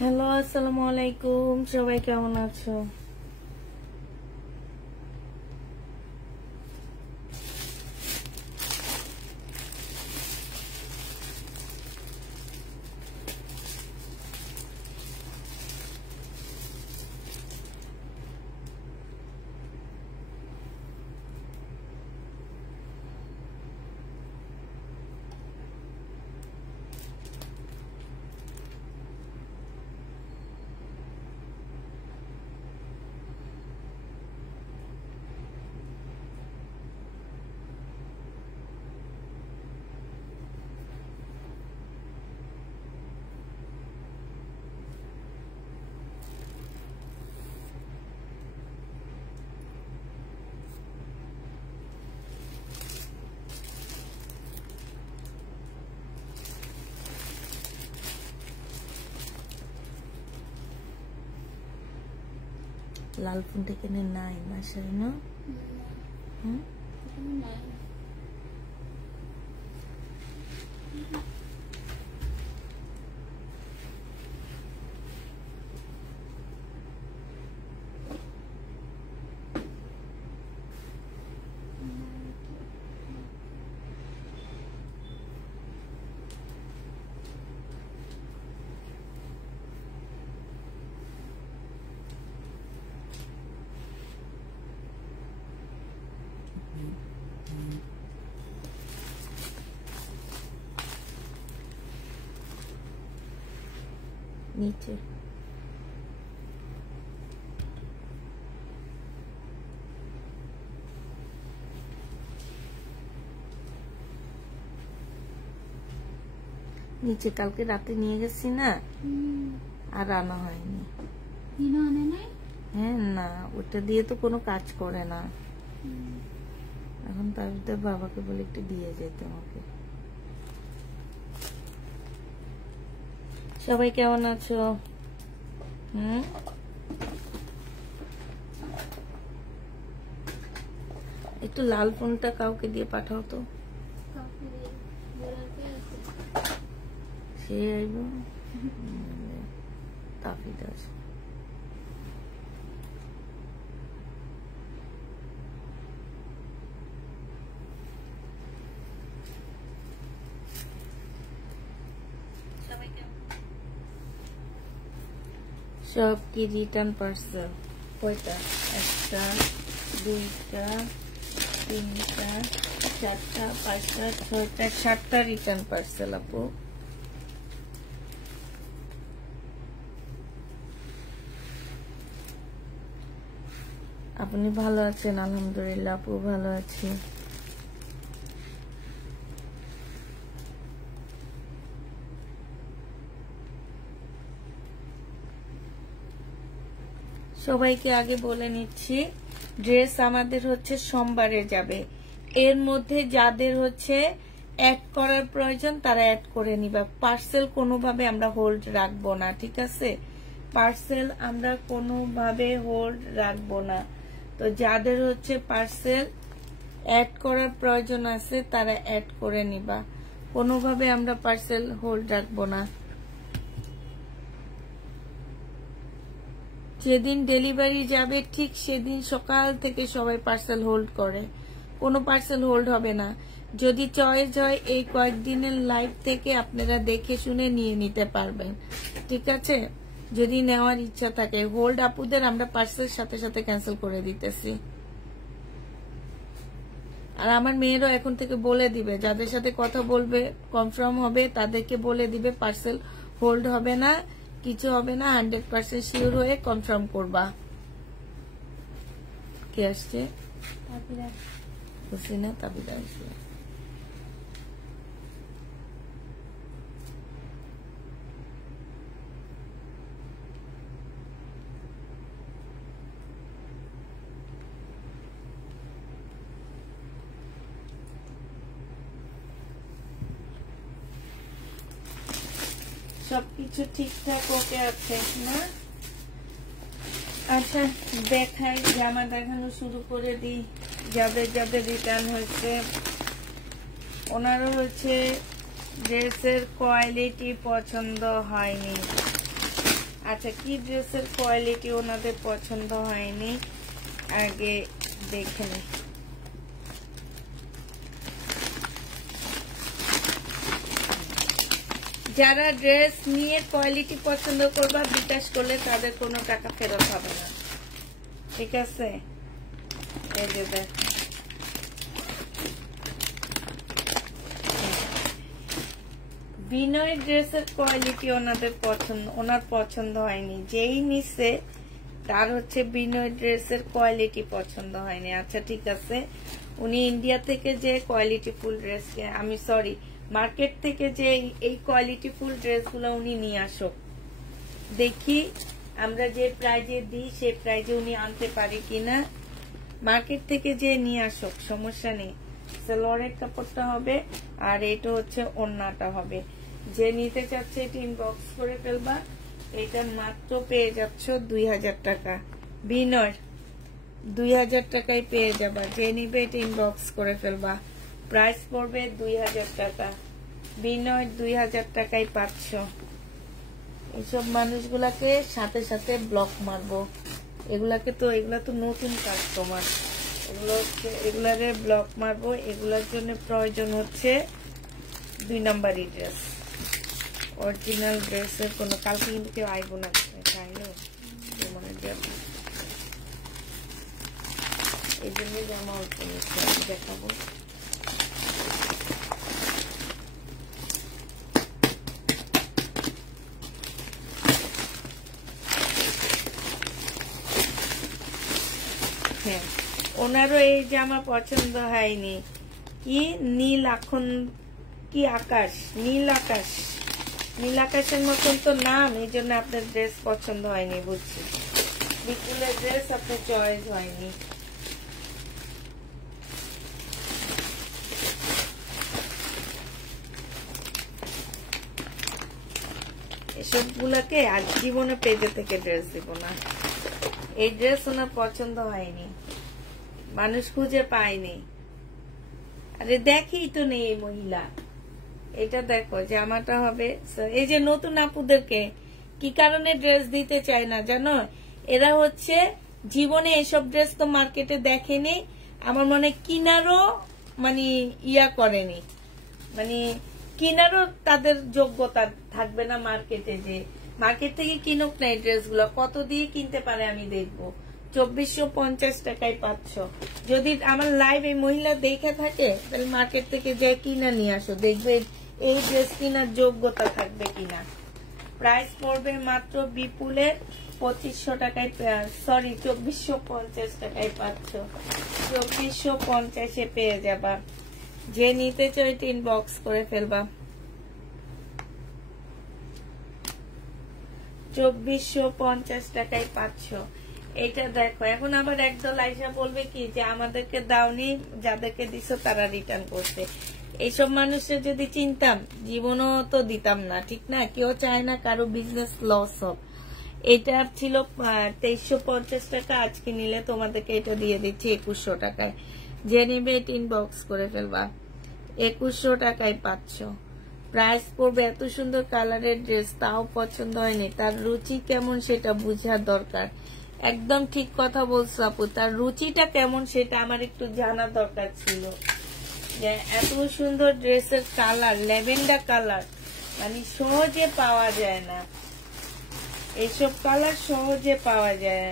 Hello, আসসালামু আলাইকুম। সবাই কেমন আছো? লাল ফোনটা কেনে নাই বাসায় না? নিচে নিচে কালকে রাতে নিয়ে গেছি না, আর আনা হয়নি। হ্যাঁ, না ওটা দিয়ে তো কোনো কাজ করে না এখন। তার ভিতরে বাবাকে বলে একটু দিয়ে যেতে আমাকে। সবাই কেমন আছো? একটু লাল ফোনটা কাউকে দিয়ে পাঠাও তো, সে আইব তাফিদ আছে। সব কি রিটার্ন পার্সেল? কয়টা? একটা, দুইটা, তিনটা, চারটা, পাঁচটা, ছয়টা, 7টা রিটার্ন পার্সেল আপু। আপনি ভালো আছেন? আলহামদুলিল্লাহ আপু ভালো আছি। সবাইকে আগে বলে নিচ্ছি, ড্রেস আমাদের হচ্ছে সোমবারে যাবে। এর মধ্যে যাদের হচ্ছে অ্যাড করার প্রয়োজন তারা অ্যাড করে নিবা। পার্সেল কোনোভাবে আমরা হোল্ড রাখবো না, ঠিক আছে? পার্সেল আমরা কোনোভাবে হোল্ড রাখবো না। তো যাদের হচ্ছে পার্সেল অ্যাড করার প্রয়োজন আছে তারা অ্যাড করে নিবা। কোনোভাবে আমরা পার্সেল হোল্ড রাখবো না। যেদিন ডেলিভারি যাবে ঠিক সেদিন সকাল থেকে সবাই পার্সেল হোল্ড করে, কোনো পার্সেল হোল্ড হবে না। যদি চয়েস হয় এই কয়েকদিনের লাইভ থেকে আপনারা দেখে শুনে নিয়ে নিতে পারবেন, ঠিক আছে? যদি নেওয়ার ইচ্ছা থাকে হোল্ড আপুদের আমরা পার্সেল সাথে সাথে ক্যান্সেল করে দিতেছি। আর আমার মেয়েরও এখন থেকে বলে দিবে, যাদের সাথে কথা বলবে কনফার্ম হবে তাদেরকে বলে দিবে পার্সেল হোল্ড হবে না, কিছু হবে না, 100% শিওর হয়ে কনফার্ম করবা। কে আসছে? হুসিনা তাবিদা আসছে। সবকিছু ঠিকঠাক ওকে আছে না? আচ্ছা দেখাই, জামা দেখানো শুরু করে দিই। যাদের যাদের রিটার্ন হয়েছে ওনারও হচ্ছে ড্রেসের কোয়ালিটি পছন্দ হয়নি। আচ্ছা কি ড্রেসের কোয়ালিটি ওনাদের পছন্দ হয়নি আগে দেখে নি। যারা ড্রেস নিয়ে কোয়ালিটি পছন্দ করবা বিকাশ করলে তাদের কোনো টাকা ফেরত হবে না, ঠিক আছে? এই যে দেখ, বিনয় ড্রেসের কোয়ালিটি ওনার পছন্দ হয়নি। যেই নিছে তার হচ্ছে বিনয় ড্রেসের কোয়ালিটি পছন্দ হয়নি। আচ্ছা ঠিক আছে, উনি ইন্ডিয়া থেকে যে কোয়ালিটি ফুল ড্রেস, আমি সরি মার্কেট থেকে যে এই কোয়ালিটি ফুল ড্রেসগুলো উনি নিয়ে আসুক, দেখি আমরা যে প্রাইজে দিই সেই প্রাইজে উনি আনতে পারে কিনা। মার্কেট থেকে যে নিয়ে আসুক, সমস্যা নেই। সালোয়ারের কাপড়টা হবে আর এটা হচ্ছে ওড়নাটা হবে। যে নিতে চাচ্ছে এটা ইনবক্স করে ফেলবা। এটা মাত্র পেয়ে যাচ্ছ 2000 টাকা। বিনয় 2000 টাকায় পেয়ে যাবা। যে নিবে এটা ইনবক্স করে ফেলবা। প্রাইস পড়বে 2000 টাকা। বিনয় 2000 টাকায় পাচ্ছ। এইসব মানুষগুলাকে সাথে সাথে ব্লক মারবো। এগুলা তো নতুন কাস্টমার, এগুলারে ব্লক মারবো। এগুলার জন্য প্রয়োজন হচ্ছে 2 নাম্বারই ড্রেস। অরিজিনাল ড্রেসের কোনো কালকে কিন্তু কেউ আইব না, চাইলেও মনে যাবে। এই জন্য জামা অল্প দেখাবো। হ্যাঁ, ওনারও এই জামা পছন্দ হয়নি। কি নীল কি আকাশ, নীল আকাশ, নীল আকাশের মতন তো নাম, এই জন্য আপনার ড্রেস পছন্দ হয়নি। বুঝছি, বিপুলের ড্রেস আপনার চয়েস হয়নি। এসব গুলাকে আজ জীবনে পেজে থেকে ড্রেস দিব না। এই ড্রেস ওনার পছন্দ হয়নি, মানুষ খুঁজে পায়নি। আরে দেখেই তো নেই এই মহিলা। এটা দেখো জামাটা হবে, এই যে নতুন আপুদেরকে কি কারণে ড্রেস দিতে চায় না জানো, এরা হচ্ছে জীবনে এসব ড্রেস তো মার্কেটে দেখেনি, আমার মনে কিনারও মানে ইয়া করেনি, মানে কিনারও তাদের যোগ্যতা থাকবে না মার্কেটে, যে মার্কেট থেকে কিনুক না এই ড্রেস গুলো, কত দিয়ে কিনতে পারে আমি দেখবো। 2450 টাকায় পাচ্ছ। যদি আমার লাইভ এই মহিলা দেখে থাকে তাহলে মার্কেট থেকে যে কিনা নিয়ে আসো, দেখবে এই ড্রেস কিনার যোগ্যতা থাকবে কিনা। প্রাইস পড়বে মাত্র বিপুলের 2500 টাকায়, সরি 2450 টাকায় পাচ্ছ। 2450 পেয়ে যাবা। যে নিতে চাই ইনবক্স করে ফেলবা। 2450 টাকায় পাচ্ছ। এটা দেখো এখন আবার একদল আইসা বলবে কি যে আমাদেরকে দাওনি, যাদেরকে দিছো তারা রিটার্ন করছে। এইসব মানুষের যদি চিনতাম জীবনও তো দিতাম না, ঠিক না? কেউ চায় না কারো বিজনেস লস হোক। এটা ছিল 2350 টাকা, আজকে নিলে তোমাদেরকে এটা দিয়ে দিচ্ছি 2100 টাকায়। যে নিবে ইনবক্স করে ফেলবা। 2100 টাকায় পাচ্ছ। প্রাইস পড়বে। এত সুন্দর কালারের ড্রেস তাও পছন্দ হয়নি, তার রুচি কেমন সেটা বোঝার দরকার। একদম ঠিক কথা বলছো আপু, তার রুচিটা কেমন সেটা আমার একটু জানা দরকার ছিল। যে এত সুন্দর ড্রেসের কালার, ল্যাভেন্ডার কালার মানে সহজে পাওয়া যায় না, এইসব কালার সহজে পাওয়া যায়।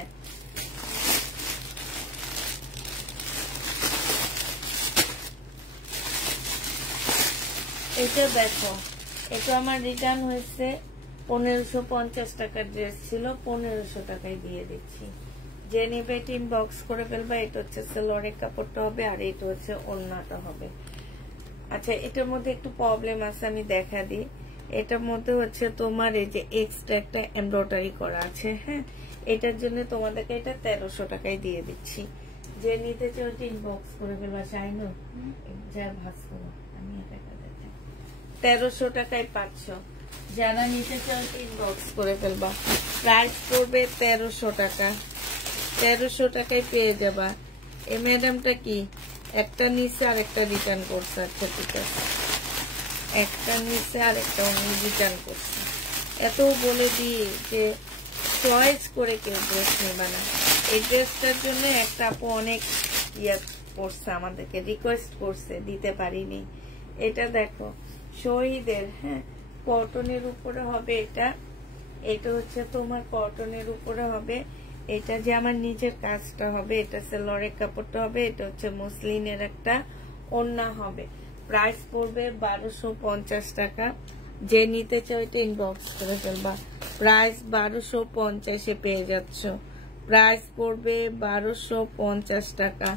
এটা দেখো, এটা আমার রিটার্ন হয়েছে 1550 টাকার ড্রেস ছিল, 1500 টাকায় দিয়ে দিচ্ছি। যে নিবে ইনবক্স করে ফেলবা। এটা হচ্ছে সেলোয়ারের কাপড়টা হবে, আর এটা হচ্ছে ওড়নাটা হবে। আচ্ছা, এটার মধ্যে একটু প্রবলেম আছে, আমি দেখা দিই। এটার মধ্যে হচ্ছে তোমার এই যে এক্সট্রা একটা এমব্রয়ডারি করা আছে, হ্যাঁ, এটার জন্য তোমাদেরকে এটা 1300 টাকায় দিয়ে দিচ্ছি। যে নিতে চাও ইনবক্স করে ফেলবা। শাইনো যার ভাস করো, আমি 1300 টাকায় পাচ্ছ। যারা নিতে চাও ইনবক্স করে ফেলবা। প্রাইস পড়বে 1300 টাকা। 1300 টাকায় পেয়ে যাবা। এই ম্যাডামটা কি একটা নিচে আর একটা রিটার্ন করছে? আচ্ছা ঠিক আছে, একটা নিচে আর একটা রিটার্ন করছে। এত বলে দিই যে চয়েস করে কেউ ড্রেস নেবা না। এই ড্রেসটার জন্য একটা আপু অনেক ইয়ে করছে, আমাদেরকে রিকোয়েস্ট করছে, দিতে পারিনি। এটা দেখো শহীদের, হ্যাঁ, কটনের উপরে হবে এটা। এটা হচ্ছে তোমার কটনের উপরে হবে। এটা যে আমার নিজের কাজটা হবে, এটা সেলোয়ারের কাপড়টা হবে। এটা হচ্ছে মসলিনের একটা ওড়না হবে। প্রাইস পড়বে 1250 টাকা। যে নিতে চাও এটা ইনবক্স করে ফেলবা। প্রাইস 1250 পেয়ে যাচ্ছ। প্রাইস পড়বে 1250 টাকা।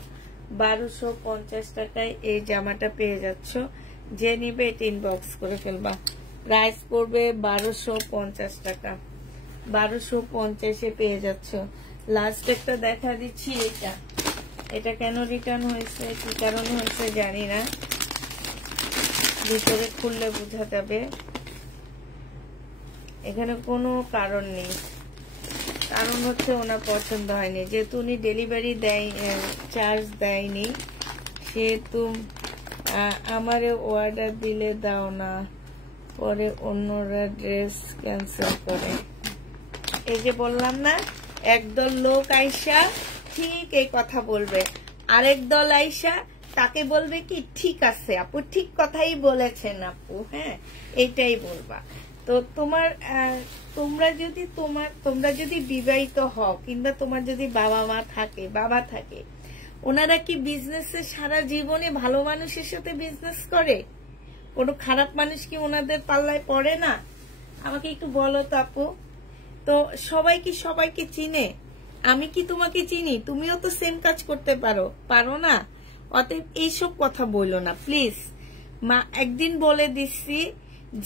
1250 টাকায় এই জামাটা পেয়ে যাচ্ছ। যে নিবে এটা ইনবক্স করে ফেলবা। প্রাইস পড়বে 1250 টাকা। 1250 পেয়ে যাচ্ছ। লাস্ট একটা দেখা দিচ্ছি। এটা কেন রিটার্ন হয়েছে, কি কারণে হয়েছে জানি না, ভিতরে খুললে বোঝা যাবে। এখানে কোনো কারণ নেই, কারণ হচ্ছে ওনার পছন্দ হয়নি, যেহেতু উনি ডেলিভারি চার্জ দেয়নি, সেহেতু আমারে অর্ডার দিলে দাও না, পরে অন্যরা ড্রেস ক্যান্সেল করে। এই যে বললাম না, একদল লোক আইসা ঠিক এই কথা বলবে, আরেক দল আইসা তাকে বলবে কি ঠিক আছে আপু, ঠিক কথাই বলেছেন আপু, হ্যাঁ, এইটাই বলবা। তো তোমরা যদি বিবাহিত হও, কিংবা তোমার যদি বাবা থাকে, ওনারা কি বিজনেসে সারা জীবনে ভালো মানুষের সাথে বিজনেস করে? কোনো খারাপ মানুষ কি ওনাদের পাল্লায় পড়ে না? আমাকে একটু বলো তো আপু। তো সবাই কি সবাইকে চিনে? আমি কি তোমাকে চিনি? তুমিও তো সেম কাজ করতে পারো না? অতএব এইসব কথা বললো না প্লিজ। মা একদিন বলে দিচ্ছি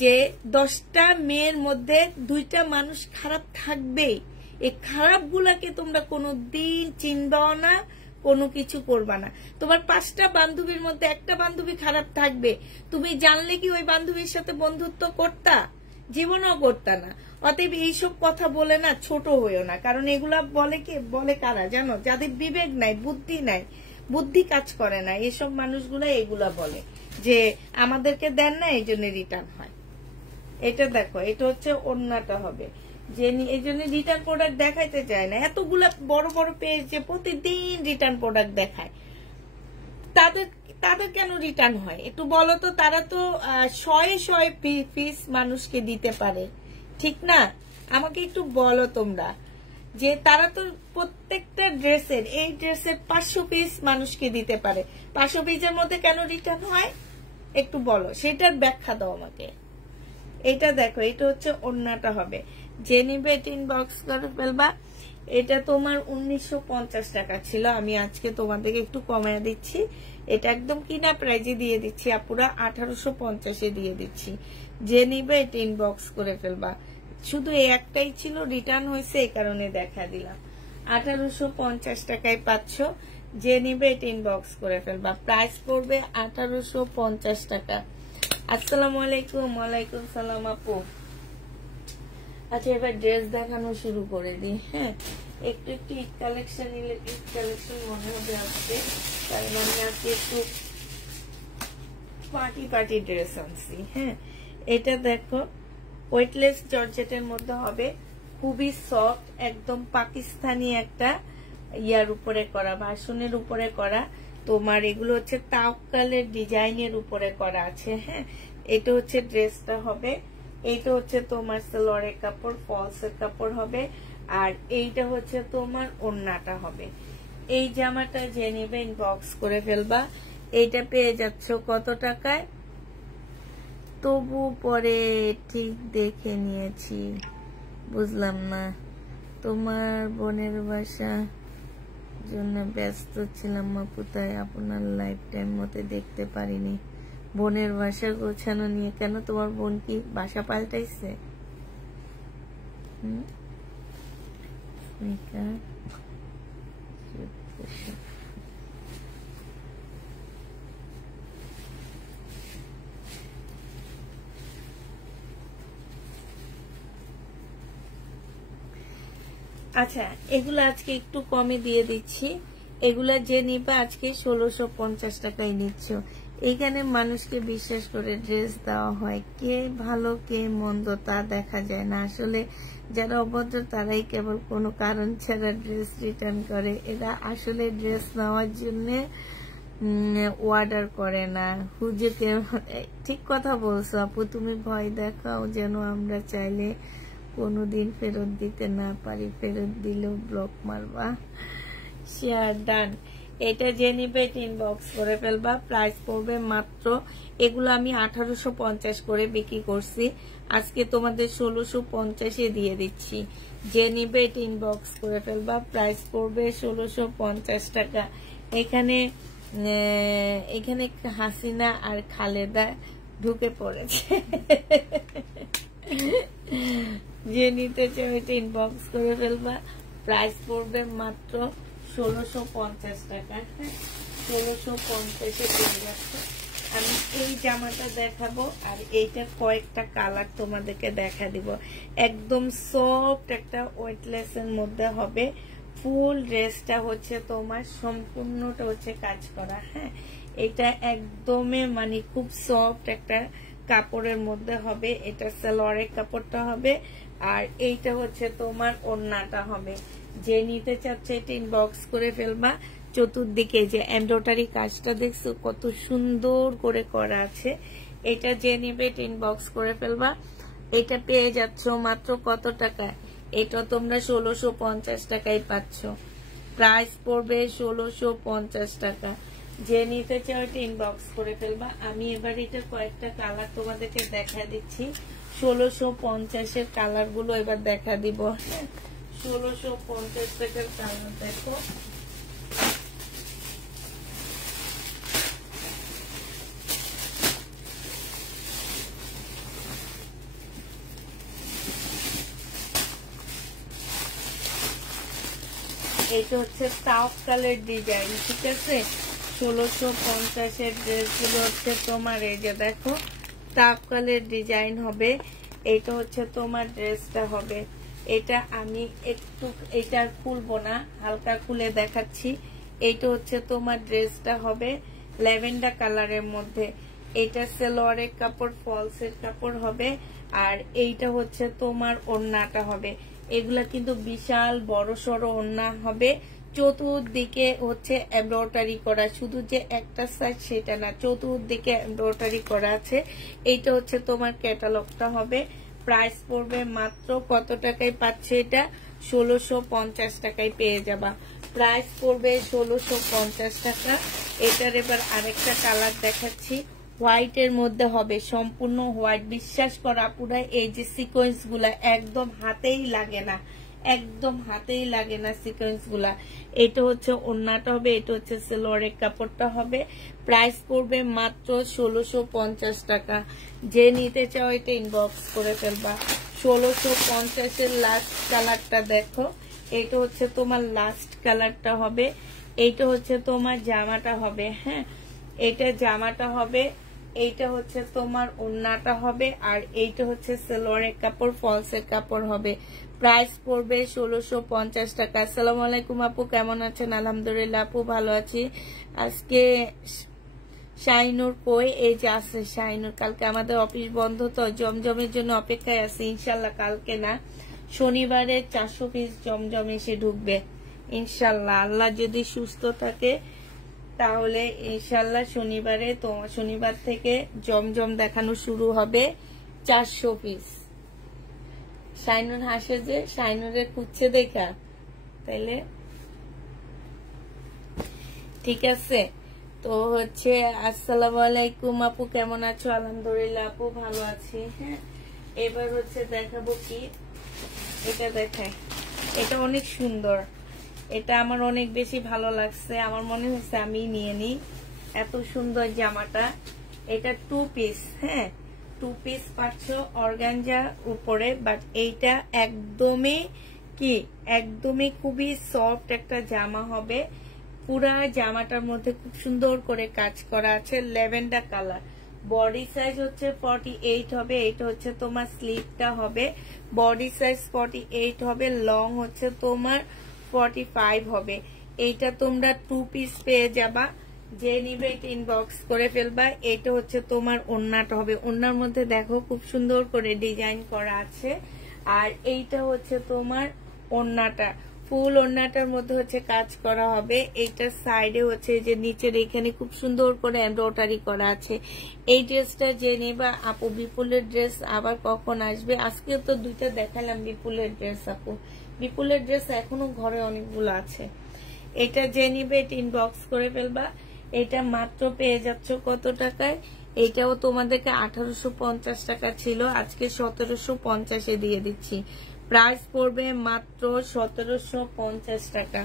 যে 10টা মেয়ের মধ্যে 2টা মানুষ খারাপ থাকবেই। এই খারাপ গুলাকে তোমরা কোনোদিন চিনবাও না, কোনো কিছু করবা না। তোমার 5টা বান্ধবীর মধ্যে একটা বান্ধবী খারাপ থাকবে, তুমি জানলে কি ওই বান্ধবীর সাথে বন্ধুত্ব করতা? জীবনও করতা না। অতএব এইসব কথা বলে না ছোট হইও না, কারণ এগুলা বলে কারা জানো? যাদের বিবেক নাই, বুদ্ধি নাই, বুদ্ধি কাজ করে না। এসব মানুষগুলা এগুলা বলে যে আমাদেরকে দেন না, এই জন্য রিটার্ন হয়। এটা দেখো, এটা হচ্ছে ওড়নাটা হবে, যে এই জন্য রিটার্ন প্রোডাক্ট দেখাইতে চায় না। এতগুলা বড় বড় পেজ যে প্রতিদিন রিটার্ন প্রোডাক্ট দেখায়, তাদের কেন রিটার্ন হয় একটু বলো তো? তারা তো শয়ে পিস মানুষকে দিতে পারে, ঠিক না? আমাকে একটু বলো তোমরা, যে তারা তো প্রত্যেকটা ড্রেসের, এই ড্রেসের 500 পিস মানুষকে দিতে পারে, 500 পিসের মধ্যে কেন রিটার্ন হয় একটু বলো, সেটার ব্যাখ্যা দাও আমাকে। এটা দেখো, এটা হচ্ছে ওড়নাটা হবে, যে নিবে ইনবক্স করে ফেলবা। এটা তোমার 1950 টাকা ছিল, আমি আজকে তোমাদেরকে একটু কমায় দিচ্ছি। এটা একদম কিনা প্রাইজে দিয়ে দিচ্ছি আপুরা, 1850-এ দিয়ে দিচ্ছি। যে নিবে এটা ইনবক্স করে ফেলবা। শুধু এই একটাই ছিল, রিটার্ন হয়েছে, এই কারণে দেখা দিলাম। 1850 টাকায় পাচ্ছ। যে নিবে এটা ইনবক্স করে ফেলবা। প্রাইস পড়বে 1850 টাকা। আসসালামু আলাইকুম। ওয়ালাইকুম সালাম আপু। আচ্ছা, এবার ড্রেস দেখানো শুরু করে দিই। হ্যাঁ, একটু একটু ঈদ কালেকশন নিলে, ঈদ কালেকশন মনে হবে আজকে, কারণ আমি আজকে একটু পার্টি ড্রেস আনছি। হ্যাঁ, এটা দেখো, ওয়েটলেস জর্জেটের মধ্যে হবে, খুবই সফট, একদম পাকিস্তানি একটা ইয়ার উপরে করা, ভাষণের উপরে করা। তোমার এগুলো হচ্ছে তাওকালের ডিজাইনের উপরে করা আছে। হ্যাঁ, এটা হচ্ছে ড্রেসটা হবে। এইটা হচ্ছে তোমার সালোয়ারের কাপড়, ফলসের কাপড় হবে। আর এইটা হচ্ছে তোমার ওড়নাটা হবে। এই জামাটা যে নিবে ইনবক্স করে ফেলবা। এইটা পেয়ে যাচ্ছ কত টাকায়? তবু পরে ঠিক দেখে নিয়েছি, বুঝলাম না। তোমার বোনের বাসা জন্য ব্যস্ত ছিলাম আপু, তাই আপনার লাইফ টাইম মতে দেখতে পারিনি। বোনের বাসা গোছানো নিয়ে কেন? তোমার বোন কি বাসা পাল্টাইছে? আচ্ছা, এগুলো আজকে একটু কমে দিয়ে দিচ্ছি। এগুলা যে নিবা আজকে 1650 টাকায় নিচ্ছ। এখানে মানুষকে বিশ্বাস করে ড্রেস দেওয়া হয়, কে ভালো কে মন্দ তা দেখা যায় না। আসলে যারা অভদ্র তারাই কেবল কোনো কারণ ছাড়া ড্রেস রিটার্ন করে। এরা আসলে ড্রেস নেওয়ার জন্য অর্ডার করে না, হুজে। ঠিক কথা বলছো আপু, তুমি ভয় দেখাও যেন আমরা চাইলে কোনোদিন ফেরত দিতে না পারি, ফেরত দিলেও ব্লক মারবা। Share done. এটা যে নিবে ইনবক্স করে ফেলবা। প্রাইস পড়বে মাত্র, এগুলো আমি 1850 করে বিক্রি করছি, আজকে তোমাদের 1650-এ দিয়ে দিচ্ছি। যে নিবে ইনবক্স করে ফেলবা। প্রাইস পড়বে 1650 টাকা। এখানে হাসিনা আর খালেদা ঢুকে পড়েছে। যে নিতে চাও এটা ইনবক্স করে ফেলবা। প্রাইস পড়বে মাত্র 1650 টাকা। 1650-এ পেয়ে যাচ্ছে। আমি এই জামাটা দেখাবো, আর এইটার কয়েকটা কালার তোমাদেরকে দেখা দিব। একদম সফট একটা ওয়েটলেস এর মধ্যে হবে। ফুল ড্রেসটা হচ্ছে তোমার সম্পূর্ণটা হচ্ছে কাজ করা। হ্যাঁ, এটা একদমই মানে খুব সফট একটা কাপড়ের মধ্যে হবে। এটা সালোয়ারের কাপড়টা হবে, আর এইটা হচ্ছে তোমার ওড়নাটা হবে। যে নিতে চাচ্ছে এটা ইনবক্স করে ফেলবা। চতুর্দিকে যে এমব্রয়ডারি কাজটা দেখছো কত সুন্দর করে করা আছে। এটা যে নিবে এটা ইনবক্স করে ফেলবা। এটা পেয়ে যাচ্ছ মাত্র কত টাকা? এটা তোমরা 1650 টাকায় পাচ্ছ। প্রাইস পড়বে 1650 টাকা। যে নিতে চাও এটা ইনবক্স করে ফেলবা। আমি এবার এটা কয়েকটা কালার তোমাদেরকে দেখা দিচ্ছি। 1650-এর কালার গুলো এবার দেখা দিব। 1650 টাকার কালার দেখো। এটা হচ্ছে টাফ কালার ডিজাইন, ঠিক আছে। 1650-এর ড্রেসগুলো হচ্ছে তোমার এই যে দেখো টাফ কালার ডিজাইন হবে। এটা হচ্ছে তোমার ড্রেসটা হবে। এটা আমি একটু এটা খুলবো না, হালকা খুলে দেখাচ্ছি। এইটা হচ্ছে তোমার ড্রেসটা হবে ল্যাভেন্ডার কালারের মধ্যে। এটা সালোয়ারের কাপড়, ফলসের কাপড় হবে। আর এইটা হচ্ছে তোমার ওড়নাটা হবে। এগুলা কিন্তু বিশাল বড় সড়ো ওড়না হবে। চতুর্দিকে হচ্ছে এমব্রয়ডারি করা, শুধু যে একটা সাইড সেটা না, চতুর্দিকে এমব্রয়ডারি করা আছে। এইটা হচ্ছে তোমার ক্যাটালগটা হবে। প্রাইস পড়বে মাত্র কত টাকায় পাচ্ছে এটা? 1650 টাকায় পেয়ে যাবা। প্রাইস পড়বে 1650 টাকা। এটার এবার আরেকটা কালার দেখাচ্ছি, হোয়াইট এর মধ্যে হবে, সম্পূর্ণ হোয়াইট। বিশ্বাস করা পুরা এই যে সিকোয়েন্স গুলা একদম হাতেই লাগে না, একদম হাতেই লাগে না সিকোয়েন্স গুলা। এটা হচ্ছে ওড়নাটা হবে, এটা হচ্ছে সালোয়ারের কাপড়টা হবে। প্রাইস পড়বে মাত্র 1650 টাকা। যে নিতে চাও এটা ইনবক্স করে ফেলবা। 1650 এর লাস্ট কালারটা দেখো, এটা হচ্ছে তোমার লাস্ট কালারটা হবে। এইটা হচ্ছে তোমার জামাটা হবে। হ্যাঁ, এটা জামাটা হবে। এইটা হচ্ছে তোমার ওড়নাটা হবে। আর এইটা হচ্ছে সালোয়ারের কাপড়, ফলসের কাপড় হবে। প্রাইস পড়বে 1650 টাকা। আসসালামু আলাইকুম আপু, কেমন আছেন? আলহামদুলিল্লাহ আপু ভালো আছি। আজকে শাইনুর কই? এই যে আছে শাইনুর। কালকে আমাদের অফিস বন্ধ, তো জমজমের জন্য অপেক্ষায় আছে। ইনশাল্লাহ কালকে না, শনিবারে 400 পিস জমজম এসে ঢুকবে ইনশাল্লাহ। আল্লাহ যদি সুস্থ থাকে তাহলে ইনশাল্লাহ শনিবারে, তোমার শনিবার থেকে জমজম দেখানো শুরু হবে 400 পিস। শাইনুর হাসে যে, শাইনুরের খুঁজছে দেখা, তাইলে ঠিক আছে। তো হচ্ছে আসসালামু আলাইকুম আপু, কেমন আছো? আলহামদুলিল্লাহ আপু ভালো আছি। হ্যাঁ, এবার হচ্ছে দেখাবো কি, এটা দেখায়। এটা অনেক সুন্দর, এটা আমার অনেক বেশি ভালো লাগছে। আমার মনে হচ্ছে আমি নিয়ে নিই, এত সুন্দর জামাটা। এটা 2 পিস। হ্যাঁ, 2 পিস পাচ্ছ অর্গানজার উপরে। বাট এইটা একদমই কি, একদমই খুবই সফট একটা জামা হবে। পুরা জামাটার মধ্যে খুব সুন্দর করে কাজ করা আছে, ল্যাভেন্ডার কালার। বডি সাইজ হচ্ছে 48 হবে। এটা হচ্ছে তোমার স্লিভটা হবে। বডি সাইজ 48 হবে, লং হচ্ছে তোমার 45 হবে। এইটা তোমরা 2 পিস পেয়ে যাবা। যে নিবে এটা ইনবক্স করে ফেলবা। এটা হচ্ছে তোমার ওড়নাটা হবে। ওড়নার মধ্যে দেখো খুব সুন্দর করে ডিজাইন করা আছে। আর এইটা হচ্ছে তোমার ওড়নাটা, ফুল ওড়নাটার মধ্যে হচ্ছে কাজ করা হবে। এইটা সাইডে হচ্ছে যে নিচের এখানে খুব সুন্দর করে এমব্রয়ডারি করা আছে। এই ড্রেসটা যে নেবা আপু, বিপুলের ড্রেস আবার কখন আসবে? আজকে তো 2টা দেখালাম বিপুলের ড্রেস আপু। বিপুলের ড্রেস এখনো ঘরে অনেকগুলো আছে। এটা যে নিবে এটা ইনবক্স করে ফেলবা। এটা মাত্র পেয়ে যাচ্ছ কত টাকায়? এটাও তোমাদেরকে 1850 টাকা ছিল, আজকে 1750 দিয়ে দিচ্ছি। প্রাইস পড়বে মাত্র 1750 টাকা।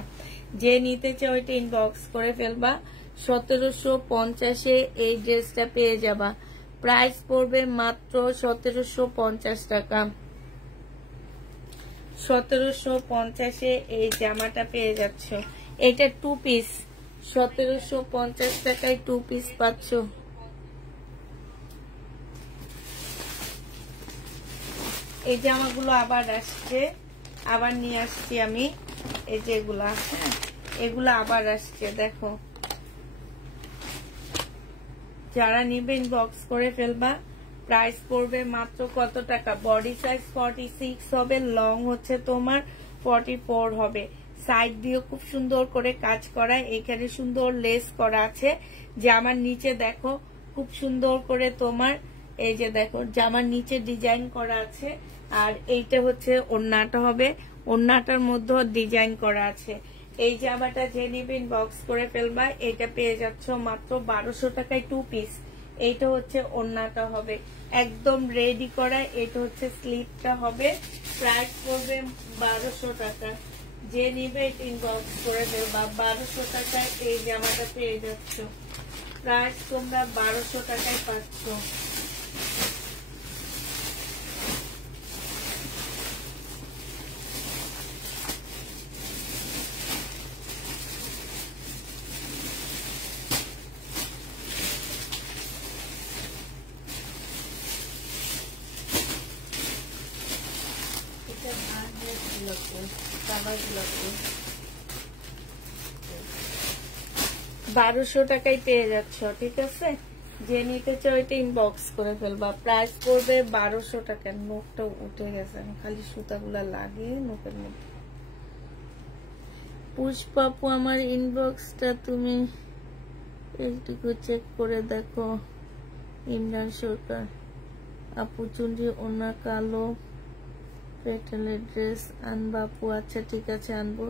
যে নিতে চাও এটা ইনবক্স করে ফেলবা। 1750 এই ড্রেসটা পেয়ে যাবা। প্রাইস পড়বে মাত্র 1750 টাকা। 1750 এই জামাটা পেয়ে যাচ্ছ। এটা 2 পিস, 1750 টাকায় 2 পিস পাচ্ছ। এই জামাগুলো আবার আসছে, আবার নিয়ে আসছি আমি। এই যেগুলা, হ্যাঁ এগুলা আবার আসছে দেখো। যারা নিবে ইনবক্স করে ফেলবা। প্রাইস পড়বে মাত্র কত টাকা? বডি সাইজ 46 হবে, লং হচ্ছে তোমার 44 হবে। সাইড দিয়ে খুব সুন্দর করে কাজ করা, এখানে সুন্দর লেস করা আছে। জামার নিচে দেখো খুব সুন্দর করে তোমার এই যে দেখো জামার নিচে ডিজাইন করা আছে। আর এইটা হচ্ছে ওড়নাটা হবে, ওড়নাটার মধ্যে ডিজাইন করা আছে। এই জামাটা যে নিবে ইনবক্স করে ফেলবা। এটা পেয়ে যাচ্ছ মাত্র 1200 টাকায় 2 পিস। এইটা হচ্ছে ওড়নাটা হবে, একদম রেডি করা। এটা হচ্ছে স্লিপটা হবে। প্রাইস পড়বে 1200 টাকা। যে নিবে এটা ইনবক্স করে ফেলবা। 1200 টাকায় এই জামাটা পেয়ে যাচ্ছ। প্রাইস তোমরা 1200 টাকায় পাচ্ছ। 1200 টাকায় পেয়ে যাচ্ছ, ঠিক আছে? যে নিতে চাও এটা ইনবক্স করে ফেলবা। প্রাইস পড়বে 1200 টাকা। নোকটা উঠে গেছে, খালি সুতাগুলা লাগে নোকের মধ্যে। পুষ্পাপু আমার ইনবক্সটা তুমি একটু চেক করে দেখো। ইমরান সরকার আপু চুন্ডি ওনা কালো প্যাটার্নের ড্রেস আনবা আপু? আচ্ছা ঠিক আছে আনবো।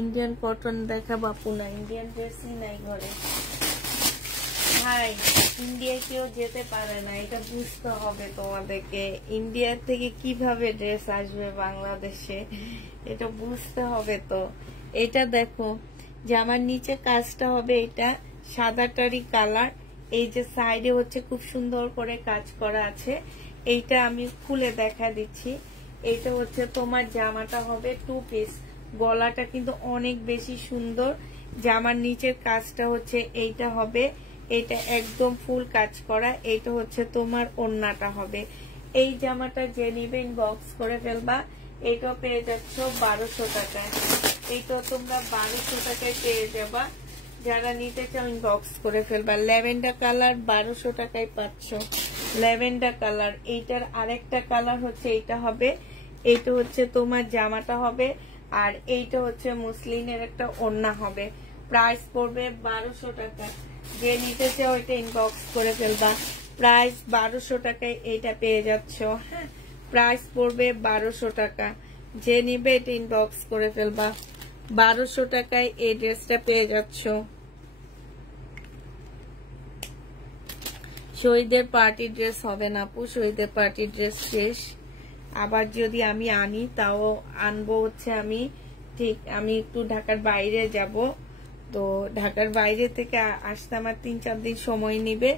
ইন্ডিয়ান কটন দেখা বাপু, না ইন্ডিয়ান ড্রেসই নাই ঘরে। হাই, ইন্ডিয়ায় কেউ যেতে পারে না, এটা বুঝতে হবে তোমাদেরকে। ইন্ডিয়া থেকে কিভাবে ড্রেস আসবে বাংলাদেশে, এটা বুঝতে হবে তো। এটা দেখো যে আমার নিচে কাজটা হবে, এটা সাদাটারই কালার। এই যে সাইডে হচ্ছে খুব সুন্দর করে কাজ করা আছে। এইটা আমি খুলে দেখা দিচ্ছি। এইটা হচ্ছে তোমার জামাটা হবে 2 পিস। গলাটা কিন্তু অনেক বেশি সুন্দর। জামার নিচের কাজটা হচ্ছে এইটা হবে, এটা একদম ফুল কাজ করা। এইটা হচ্ছে তোমার ওড়নাটা হবে। এই জামাটা যে নিবে ইনবক্স করে ফেলবা। এইটা পেয়ে যাচ্ছ 1200 টাকায়। এইটা তোমরা 1200 টাকায় পেয়ে যাবা। যারা নিতে চাও ইনবক্স করে ফেলবা। ল্যাভেন্ডার কালার 1200 টাকায় পাচ্ছ। Lavender colour. এইটার আরেকটা কালার হচ্ছে এইটা হবে। এইটা হচ্ছে তোমার জামাটা হবে, আর এইটা হচ্ছে মুসলিনের একটা ওড়না হবে। প্রাইস পড়বে 1200 টাকা। যে নিতে চাও এটা ইনবক্স করে ফেলবা। প্রাইস 1200 টাকায় এইটা পেয়ে যাচ্ছ। হ্যাঁ, প্রাইস পড়বে 1200 টাকা। যে নিবে এটা ইনবক্স করে ফেলবা। 1200 টাকায় এই ড্রেসটা পেয়ে যাচ্ছ। শহীদের পার্টি ড্রেস হবে না আপু, শহীদের পার্টি ড্রেস শেষ। আবার যদি আমি আনি তাও আনবো হচ্ছে আমি আমি একটু ঢাকার বাইরে যাব। তো ঢাকার বাইরে থেকে আসতে আমার 3-4 দিন সময় নিবে।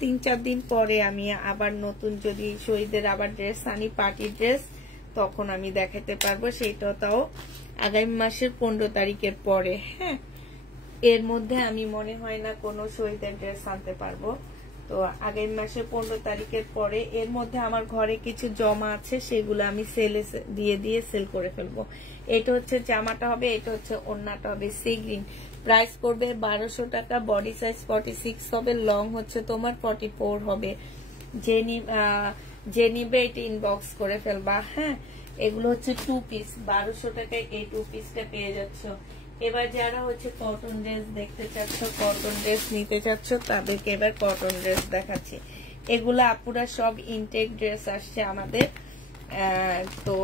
3-4 দিন পরে আমি আবার নতুন যদি শহীদের আবার ড্রেস আনি, পার্টি ড্রেস, তখন আমি দেখাতে পারবো। সেইটা তাও আগামী মাসের 15 তারিখের পরে। হ্যাঁ, এর মধ্যে আমি মনে হয় না কোনো শহীদের ড্রেস আনতে পারবো। তো আগামী মাসের 15 তারিখের পরে। এর মধ্যে আমার ঘরে কিছু জমা আছে, সেগুলো আমি সেলে দিয়ে সেল করে ফেলবো। এটা হচ্ছে জামাটা হবে, এটা হচ্ছে ওড়নাটা হবে সি গ্রিন। প্রাইস পড়বে 1200 টাকা। বডি সাইজ 46 হবে, লং হচ্ছে তোমার 44 হবে। যে নিবে এটা ইনবক্স করে ফেলবা। হ্যাঁ, এগুলো হচ্ছে 2 পিস। 1200 টাকায় এই 2 পিসটা পেয়ে যাচ্ছ। এবার যারা হচ্ছে কটন ড্রেস দেখতে চাচ্ছ, কটন ড্রেস নিতে চাচ্ছ, তাদেরকে এবার কটন ড্রেস দেখাচ্ছি। এগুলো আপুরা সব ইনটেক ড্রেস আসছে আমাদের। তো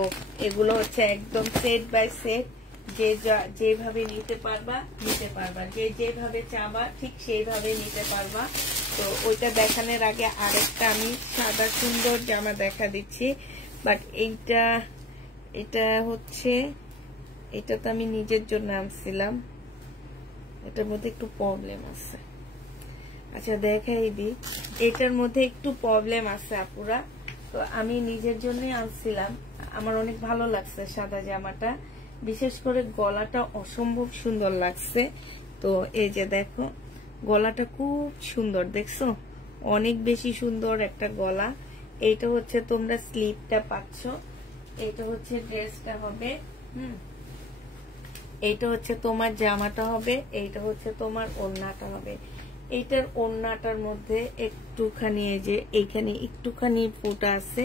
এগুলো হচ্ছে একদম সেট বাই সেট। যেভাবে নিতে পারবা, যে যেভাবে চাবা ঠিক সেইভাবে নিতে পারবা। তো ওইটা দেখানোর আগে আরেকটা আমি সাদা সুন্দর জামা দেখা দিচ্ছি। বাট এটা হচ্ছে, এটা তো আমি নিজের জন্য আনছিলাম, এটার মধ্যে একটু প্রবলেম আছে। আচ্ছা দেখাই দিই, এটার মধ্যে একটু প্রবলেম আছে আপুরা। তো আমি নিজের জন্য আনছিলাম, আমার অনেক ভালো লাগছে সাদা জামাটা। বিশেষ করে গলাটা অসম্ভব সুন্দর লাগছে। তো এই যে দেখো, গলাটা খুব সুন্দর, দেখছো? অনেক বেশি সুন্দর একটা গলা। এইটা হচ্ছে তোমরা স্লিপটা পাচ্ছ। এইটা হচ্ছে ড্রেসটা হবে। এইটা হচ্ছে তোমার জামাটা হবে, এইটা হচ্ছে তোমার ওড়নাটা হবে। এইটার ওড়নাটার মধ্যে একটুখানি এই যে এইখানে একটুখানি ফোঁটা আছে।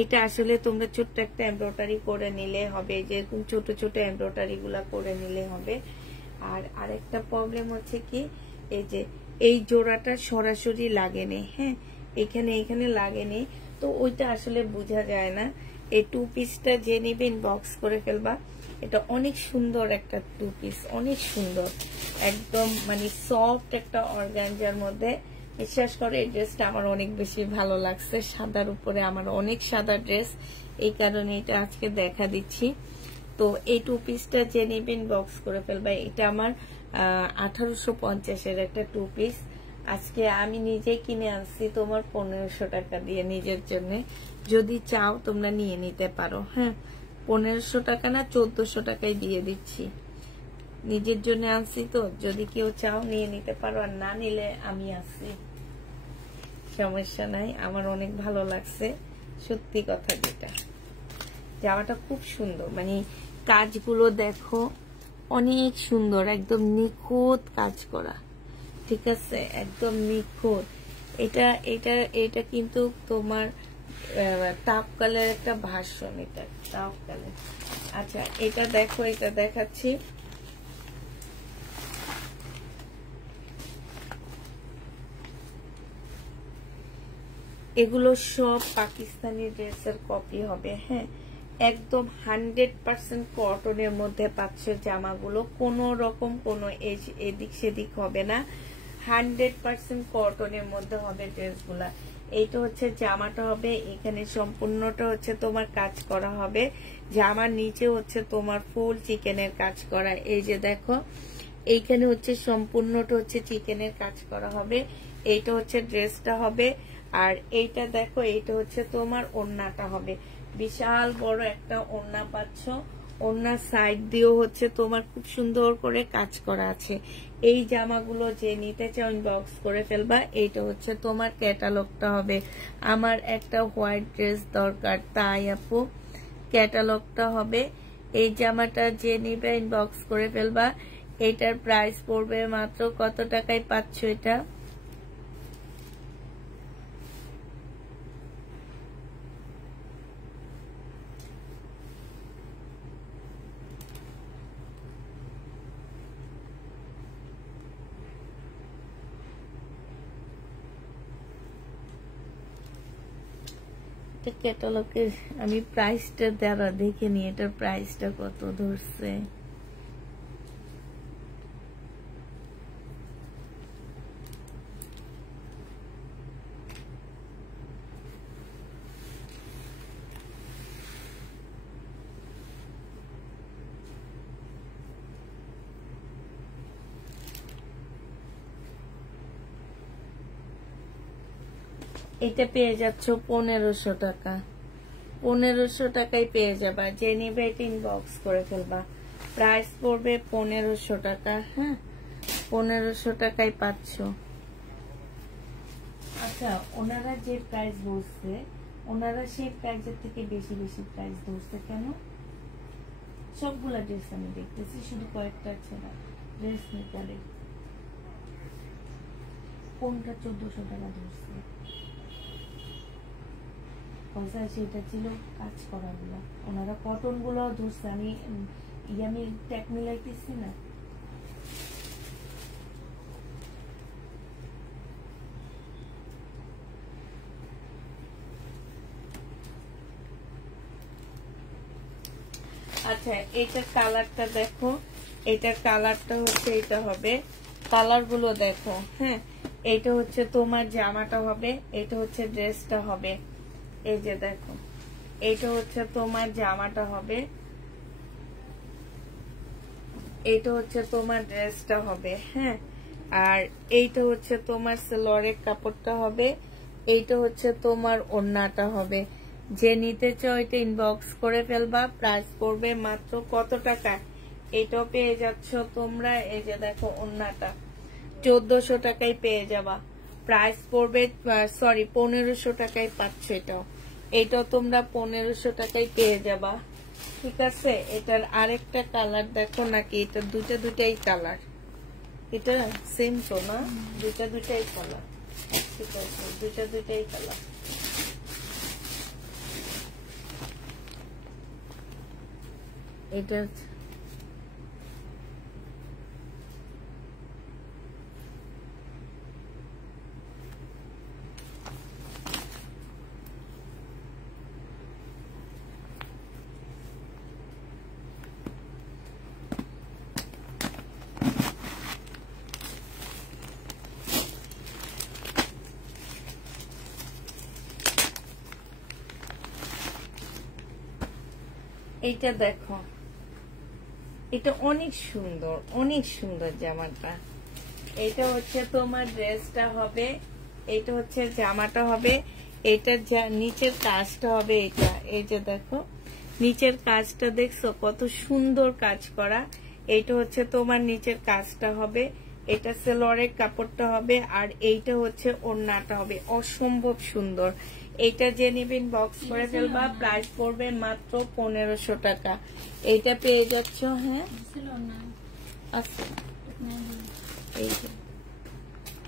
এটা আসলে তোমরা ছোট্ট একটা এমব্রয়ডারি করে নিলে হবে, যেরকম ছোট ছোট এমব্রয়ডারি গুলা করে নিলে হবে। আর আরেকটা প্রবলেম হচ্ছে কি, এই যে এই জোড়াটা সরাসরি লাগেনি। হ্যাঁ, এখানে লাগেনি, তো ওইটা আসলে বোঝা যায় না। এই 2 পিসটা যে নিবে ইনবক্স করে ফেলবা। এটা অনেক সুন্দর একটা 2 পিস, অনেক সুন্দর, একদম মানে সফট একটা অর্গানজার মধ্যে। বিশ্বাস করে এই ড্রেসটা আমার অনেক বেশি ভালো লাগছে। সাদার উপরে আমার অনেক সাদা ড্রেস, এই কারণে এটা আজকে দেখা দিচ্ছি। তো এই 2 পিসটা যে নিবে ইনবক্স করে ফেলবা। এটা আমার 1850-এর একটা 2 পিস। আজকে আমি নিজে কিনে আনছি তোমার 1500 টাকা দিয়ে নিজের জন্য। যদি চাও তোমরা নিয়ে নিতে পারো। হ্যাঁ, 1500 টাকা না 1400 টাকায় দিয়ে দিচ্ছি। নিজের জন্য আনছি তো, যদি কেউ চাও নিয়ে নিতে পারো, আর না নিলে আমি আছি, সমস্যা নাই। আমার অনেক ভালো লাগছে, সত্যি কথা যেটা। জামাটা খুব সুন্দর, মানে কাজগুলো দেখো অনেক সুন্দর, একদম নিখুঁত কাজ করা। ঠিক আছে, একদম নিখুঁত। এটা এটা এটা কিন্তু তোমার টাপ কালার একটা ভার্সন, এটা টাপ কালার। আচ্ছা এটা দেখো, এটা দেখাচ্ছি। এগুলো সব পাকিস্তানি ড্রেসের কপি হবে। হ্যাঁ, একদম 100% কটনের মধ্যে পাচ্ছ জামাগুলো, কোনো রকম কোনো এদিক সেদিক হবে না, 100% কটনের মধ্যে হবে ড্রেসগুলা। এইটা হচ্ছে জামাটা হবে, এখানে সম্পূর্ণটা হচ্ছে তোমার কাজ করা হবে। জামার নিচে হচ্ছে তোমার ফুল চিকেনের কাজ করা। এই যে দেখো, এইখানে হচ্ছে সম্পূর্ণটা হচ্ছে চিকেনের কাজ করা হবে। এইটা হচ্ছে ড্রেসটা হবে। আর এইটা দেখো, এইটা হচ্ছে তোমার ওড়নাটা হবে। বিশাল বড় একটা ওড়না পাচ্ছ। ওড়নার সাইড দিয়েও হচ্ছে তোমার খুব সুন্দর করে কাজ করা আছে। এই জামাগুলো যে নিতে চাও ইনবক্স করে ফেলবা। এইটা হচ্ছে তোমার ক্যাটালগটা হবে। আমার একটা হোয়াইট ড্রেস দরকার, তাই আপু ক্যাটালগটা হবে। এই জামাটা যে নিবে ইনবক্স করে ফেলবা। এটার প্রাইস পড়বে মাত্র কত টাকায় পাচ্ছ এটা? ক্যাটালগের আমি প্রাইসটা দ্বারা দেখে নি, এটার প্রাইসটা কত ধরছে। এটা পেয়ে যাচ্ছ 1500 টাকা। 1500 টাকায় পেয়ে যাবা। যে নিবে এটা ইনবক্স করে ফেলবা। প্রাইস পড়বে 1500 টাকা। হ্যাঁ, 1500 টাকায় পাচ্ছ। আচ্ছা, ওনারা যে প্রাইস বলছে, ওনারা সেই প্রাইসের থেকে বেশি বেশি প্রাইস ধরছে কেন? সবগুলা ড্রেস আমি দেখতেছি, শুধু কয়েকটা ছাড়া ড্রেস নিতে। কোনটা 1400 টাকা ধরছে? সেটা ছিল কাজ করা গুলা, ওনারা কটন গুলো ধরছে। আমি ট্যাগ মিলাইতেছি না। আচ্ছা, এটার কালারটা দেখো, এটার কালারটা হচ্ছে এটা হবে। কালার গুলো দেখো। হ্যাঁ, এটা হচ্ছে তোমার জামাটা হবে, এটা হচ্ছে ড্রেসটা হবে। এই যে দেখো, এইটা হচ্ছে তোমার জামাটা হবে, এইটা হচ্ছে তোমার ড্রেসটা হবে। হ্যাঁ, আর এইটা হচ্ছে তোমার সালোয়ারের কাপড়টা হবে, এইটা হচ্ছে তোমার ওড়নাটা হবে। যে নিতে চাও এটা ইনবক্স করে ফেলবা। প্রাইস পড়বে মাত্র কত টাকা? এটাও পেয়ে যাচ্ছ তোমরা। এই যে দেখো, ওড়নাটা 1400 টাকায় পেয়ে যাবা। প্রাইস পড়বে, সরি 1500 টাকায় পাচ্ছ এটাও। এটাও তোমরা 1500 টাকায় পেয়ে যাবা। ঠিক আছে, এটার আরেকটা কালার দেখো নাকি? এটা দুটাই কালার। এটা সেম তো না? দুটাই কালার। ঠিক আছে, দুটাই কালার। এটা এইটা দেখো, এটা অনেক সুন্দর, অনেক সুন্দর জামাটা। এটা হচ্ছে তোমার ড্রেসটা হবে, এটা হচ্ছে জামাটা হবে। এটা নিচের কাজটা হবে এটা। এই যে দেখো, নিচের কাজটা দেখছো কত সুন্দর কাজ করা। এইটা হচ্ছে তোমার নিচের কাজটা হবে, এটা সালোয়ারের কাপড়টা হবে, আর এইটা হচ্ছে ওড়নাটা হবে। অসম্ভব সুন্দর। এইটা যে নিবেন বক্স করে ফেলবা। প্রাইস পড়বে মাত্র 1500 টাকা। এইটা পেয়ে যাচ্ছ। হ্যাঁ, আচ্ছা, এই যে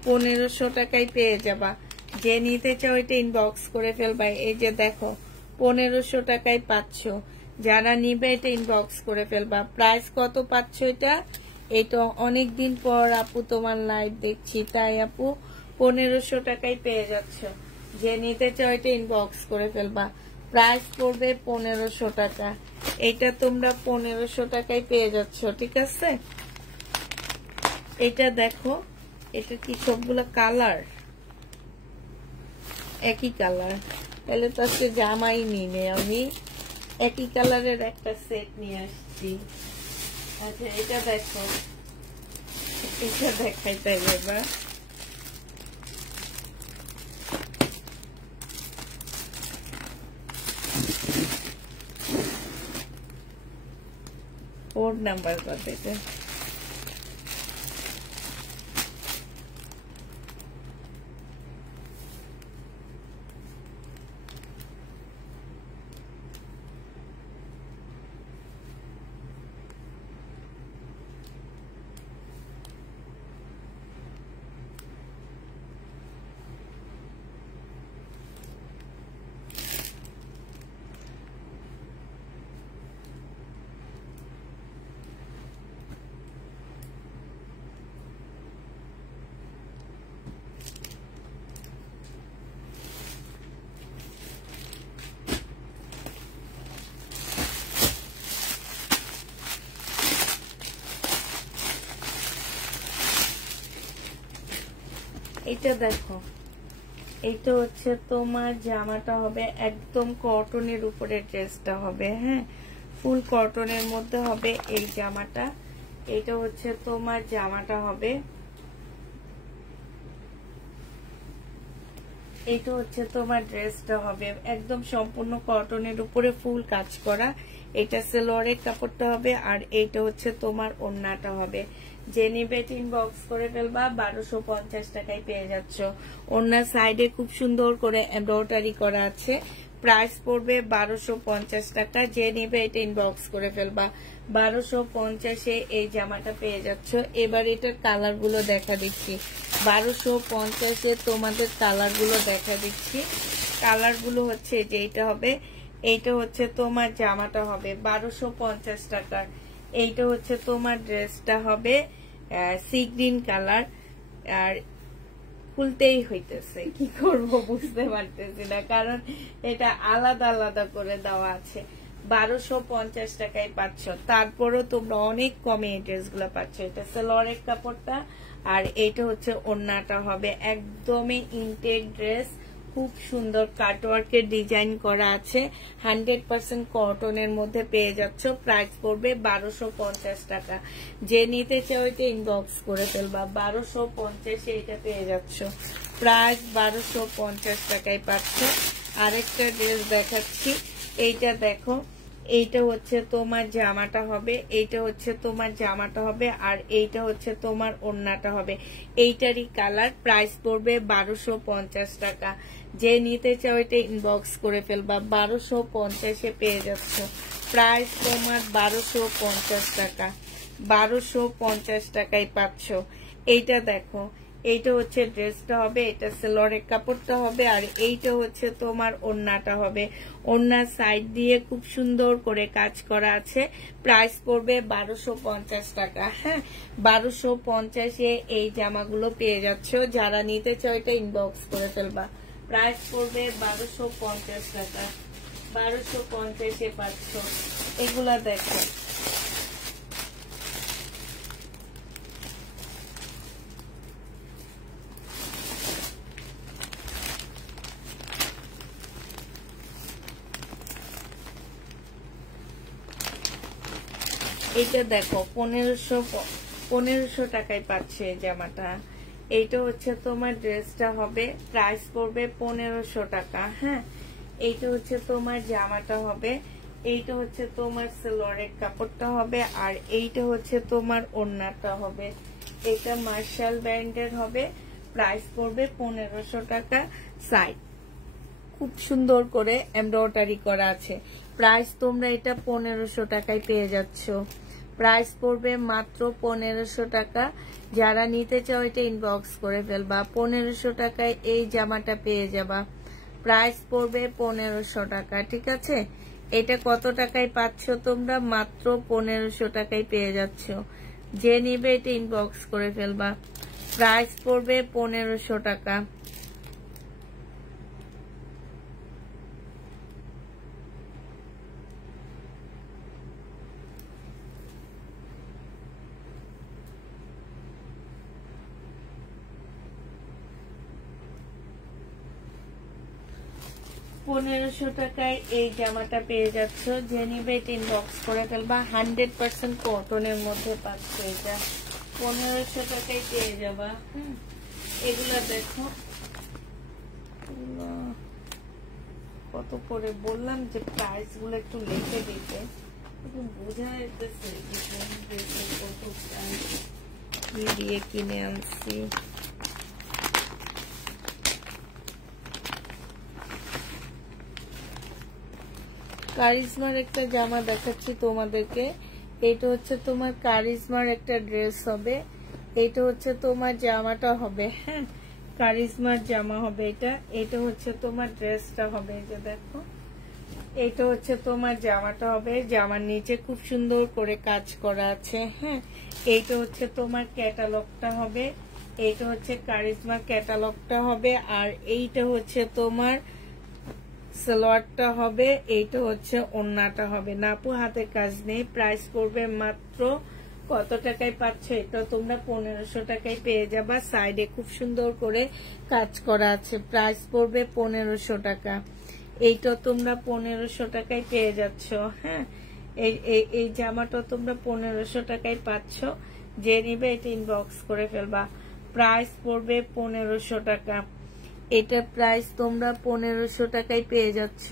1500 টাকায় পেয়ে যাবা। যে নিতে চাও এটা ইনবক্স করে ফেলবা। এই যে দেখো 1500 টাকায় পাচ্ছ। যারা নিবে এটা ইনবক্স করে ফেলবা। প্রাইস কত পাচ্ছ এটা? এটা অনেকদিন পর আপু তোমার লাইভ দেখছি, তাই আপু 1500 টাকায় পেয়ে যাচ্ছ। যে নিতে চাও এটা ইনবক্স করে ফেলবা। প্রাইস পড়বে 1500 টাকা। এটা তোমরা 1500 টাকায় পেয়ে যাচ্ছ, ঠিক আছে? এটা দেখো, এটা কি সবগুলা কালার একই কালার? তাহলে তো আজকে জামাই নিয়ে আমি একই কালারের একটা সেট নিয়ে আসছি। আচ্ছা এটা দেখো, এটা দেখাই তাই এবার। কোড নাম্বার কত এটা? এটা দেখো, এইটা হচ্ছে তোমার জামাটা হবে একদম কটনের উপরে, ড্রেসটা হবে, হ্যাঁ ফুল কটনের মধ্যে হবে এই জামাটা। এটা হচ্ছে তোমার জামাটা হবে, এইটা হচ্ছে তোমার ড্রেসটা হবে একদম সম্পূর্ণ কটনের উপরে ফুল কাজ করা। এটা সালোয়ারের কাপড়টা হবে, আর এইটা হচ্ছে তোমার ওড়নাটা হবে। যে নিবে ইনবক্স করে ফেলবা। 1250 টাকায় পেয়ে যাচ্ছ। ওড়নার সাইডে খুব সুন্দর করে এমব্রয়ডারি করা আছে। প্রাইস পড়বে 1250 টাকা। যে নিবে এটা ইনবক্স করে ফেলবা। 1250-এ এই জামাটা পেয়ে যাচ্ছ। এবার এটার কালার গুলো দেখা দিচ্ছি। 1250-এ তোমাদের কালার গুলো দেখা দিচ্ছি। কালার গুলো হচ্ছে যে এইটা হবে, এইটা হচ্ছে তোমার জামাটা হবে 1250 টাকার। এইটা হচ্ছে তোমার ড্রেসটা হবে সি গ্রিন কালার। আর খুলতেই হইতেছে, কি করব বুঝতে পারতেছি না, কারণ এটা আলাদা আলাদা করে দেওয়া আছে। 1250 টাকায় পাচ্ছ। তারপরও তোমরা অনেক কমে এই ড্রেসগুলো পাচ্ছ। এটা সালোয়ারের কাপড়টা, আর এইটা হচ্ছে ওড়নাটা হবে একদমই ইনটেক ড্রেস। খুব সুন্দর কাটওয়ার্কের ডিজাইন করা আছে। 100% কটনের মধ্যে পেয়ে যাচ্ছ। প্রাইস পড়বে 1250 টাকা। যে নিতে চাও এটা ইনবক্স করে ফেলবা। 1250-এ এটা পেয়ে যাচ্ছ। প্রাইস 1250 টাকায় পাচ্ছ। আরেকটা ড্রেস দেখাচ্ছি, এইটা দেখো, এইটা হচ্ছে তোমার জামাটা হবে, এইটা হচ্ছে তোমার জামাটা হবে, আর এইটা হচ্ছে তোমার ওড়নাটা হবে। এইটারই কালার। প্রাইস পড়বে 1250 টাকা। যে নিতে চাও এটা ইনবক্স করে ফেলবা। 1250-এ পেয়ে যাচ্ছ। প্রাইস তোমার 1250 টাকা। 1250 টাকায় পাচ্ছ। এইটা দেখো, এইটা হচ্ছে ড্রেসটা হবে, এটা সালোয়ারের কাপড়টা হবে, আর এইটা হচ্ছে তোমার ওড়নাটা হবে। ওড়নার সাইড দিয়ে খুব সুন্দর করে কাজ করা আছে। প্রাইস পড়বে 1250 টাকা। হ্যাঁ 1250-এ এই জামাগুলো পেয়ে যাচ্ছ। যারা নিতে চাও এটা ইনবক্স করে ফেলবা। প্রাইস পড়বে 1250 টাকা। 1250-এ পাচ্ছ। এগুলা দেখো, এইটা দেখো 1500 টাকায় পাচ্ছে এই জামাটা। এইটা হচ্ছে তোমার ড্রেসটা হবে। প্রাইস পড়বে 1500 টাকা। হ্যাঁ এইটা হচ্ছে তোমার জামাটা হবে, এইটা হচ্ছে তোমার সালোয়ারের কাপড়টা হবে, আর এইটা হচ্ছে তোমার ওড়নাটা হবে। এটা মার্শাল ব্র্যান্ডের হবে। প্রাইস পড়বে 1500 টাকা। সাইড খুব সুন্দর করে এমব্রয়ডারি করা আছে। প্রাইস তোমরা এটা 1500 টাকায় পেয়ে যাচ্ছ। প্রাইস পড়বে মাত্র 1500 টাকা। যারা নিতে চাও এটা ইনবক্স করে ফেলবা। 1500 টাকায় এই জামাটা পেয়ে যাবা। প্রাইস পড়বে 1500 টাকা, ঠিক আছে। এটা কত টাকায় পাচ্ছ তোমরা? মাত্র 1500 টাকায় পেয়ে যাচ্ছ। যে নিবে এটা ইনবক্স করে ফেলবা। প্রাইস পড়বে 1500 টাকা। পনেরোশো টাকায় এই জামাটা পেয়ে যাচ্ছ। যে নিবে এটা ইনবক্স করে ফেলবা। 100% কটনের মধ্যে পাচ্ছ। এটা 1500 টাকায় পেয়ে যাবা। এগুলা দেখো কত করে, বললাম যে প্রাইস গুলো একটু লিখে দিতে, বোঝা যাচ্ছে কত প্রাইস দিয়ে কিনে আনছি। কারিজমার একটা জামা দেখাচ্ছি তোমাদেরকে। এটা হচ্ছে তোমার কারিজমার একটা ড্রেস হবে। এটা হচ্ছে তোমার জামাটা হবে। হ্যাঁ, কারিজমার জামা হবে এটা। এটা হচ্ছে তোমার ড্রেসটা হবে। এই যে দেখো, এটা হচ্ছে তোমার জামাটা হবে। জামার নিচে খুব সুন্দর করে কাজ করা আছে। হ্যাঁ, এইটা হচ্ছে তোমার ক্যাটালগটা হবে। এইটা হচ্ছে কারিজমার ক্যাটালগটা হবে। আর এইটা হচ্ছে তোমার সালোয়ারটা হবে। এইটা হচ্ছে ওড়নাটা হবে। নাপু হাতের কাজ নেই। প্রাইস পড়বে মাত্র কত টাকায় পাচ্ছ? এটা তোমরা 1500 টাকায় পেয়ে যাবা। সাইডে খুব সুন্দর করে কাজ করা আছে। প্রাইস পড়বে 1500 টাকা। এইটা তোমরা 1500 টাকায় পেয়ে যাচ্ছ। হ্যাঁ, এই জামাটা তোমরা 1500 টাকায় পাচ্ছ। যে নিবে এটা ইনবক্স করে ফেলবা। প্রাইস পড়বে 1500 টাকা। এটা প্রাইস তোমরা 1500 টাকায় পেয়ে যাচ্ছ।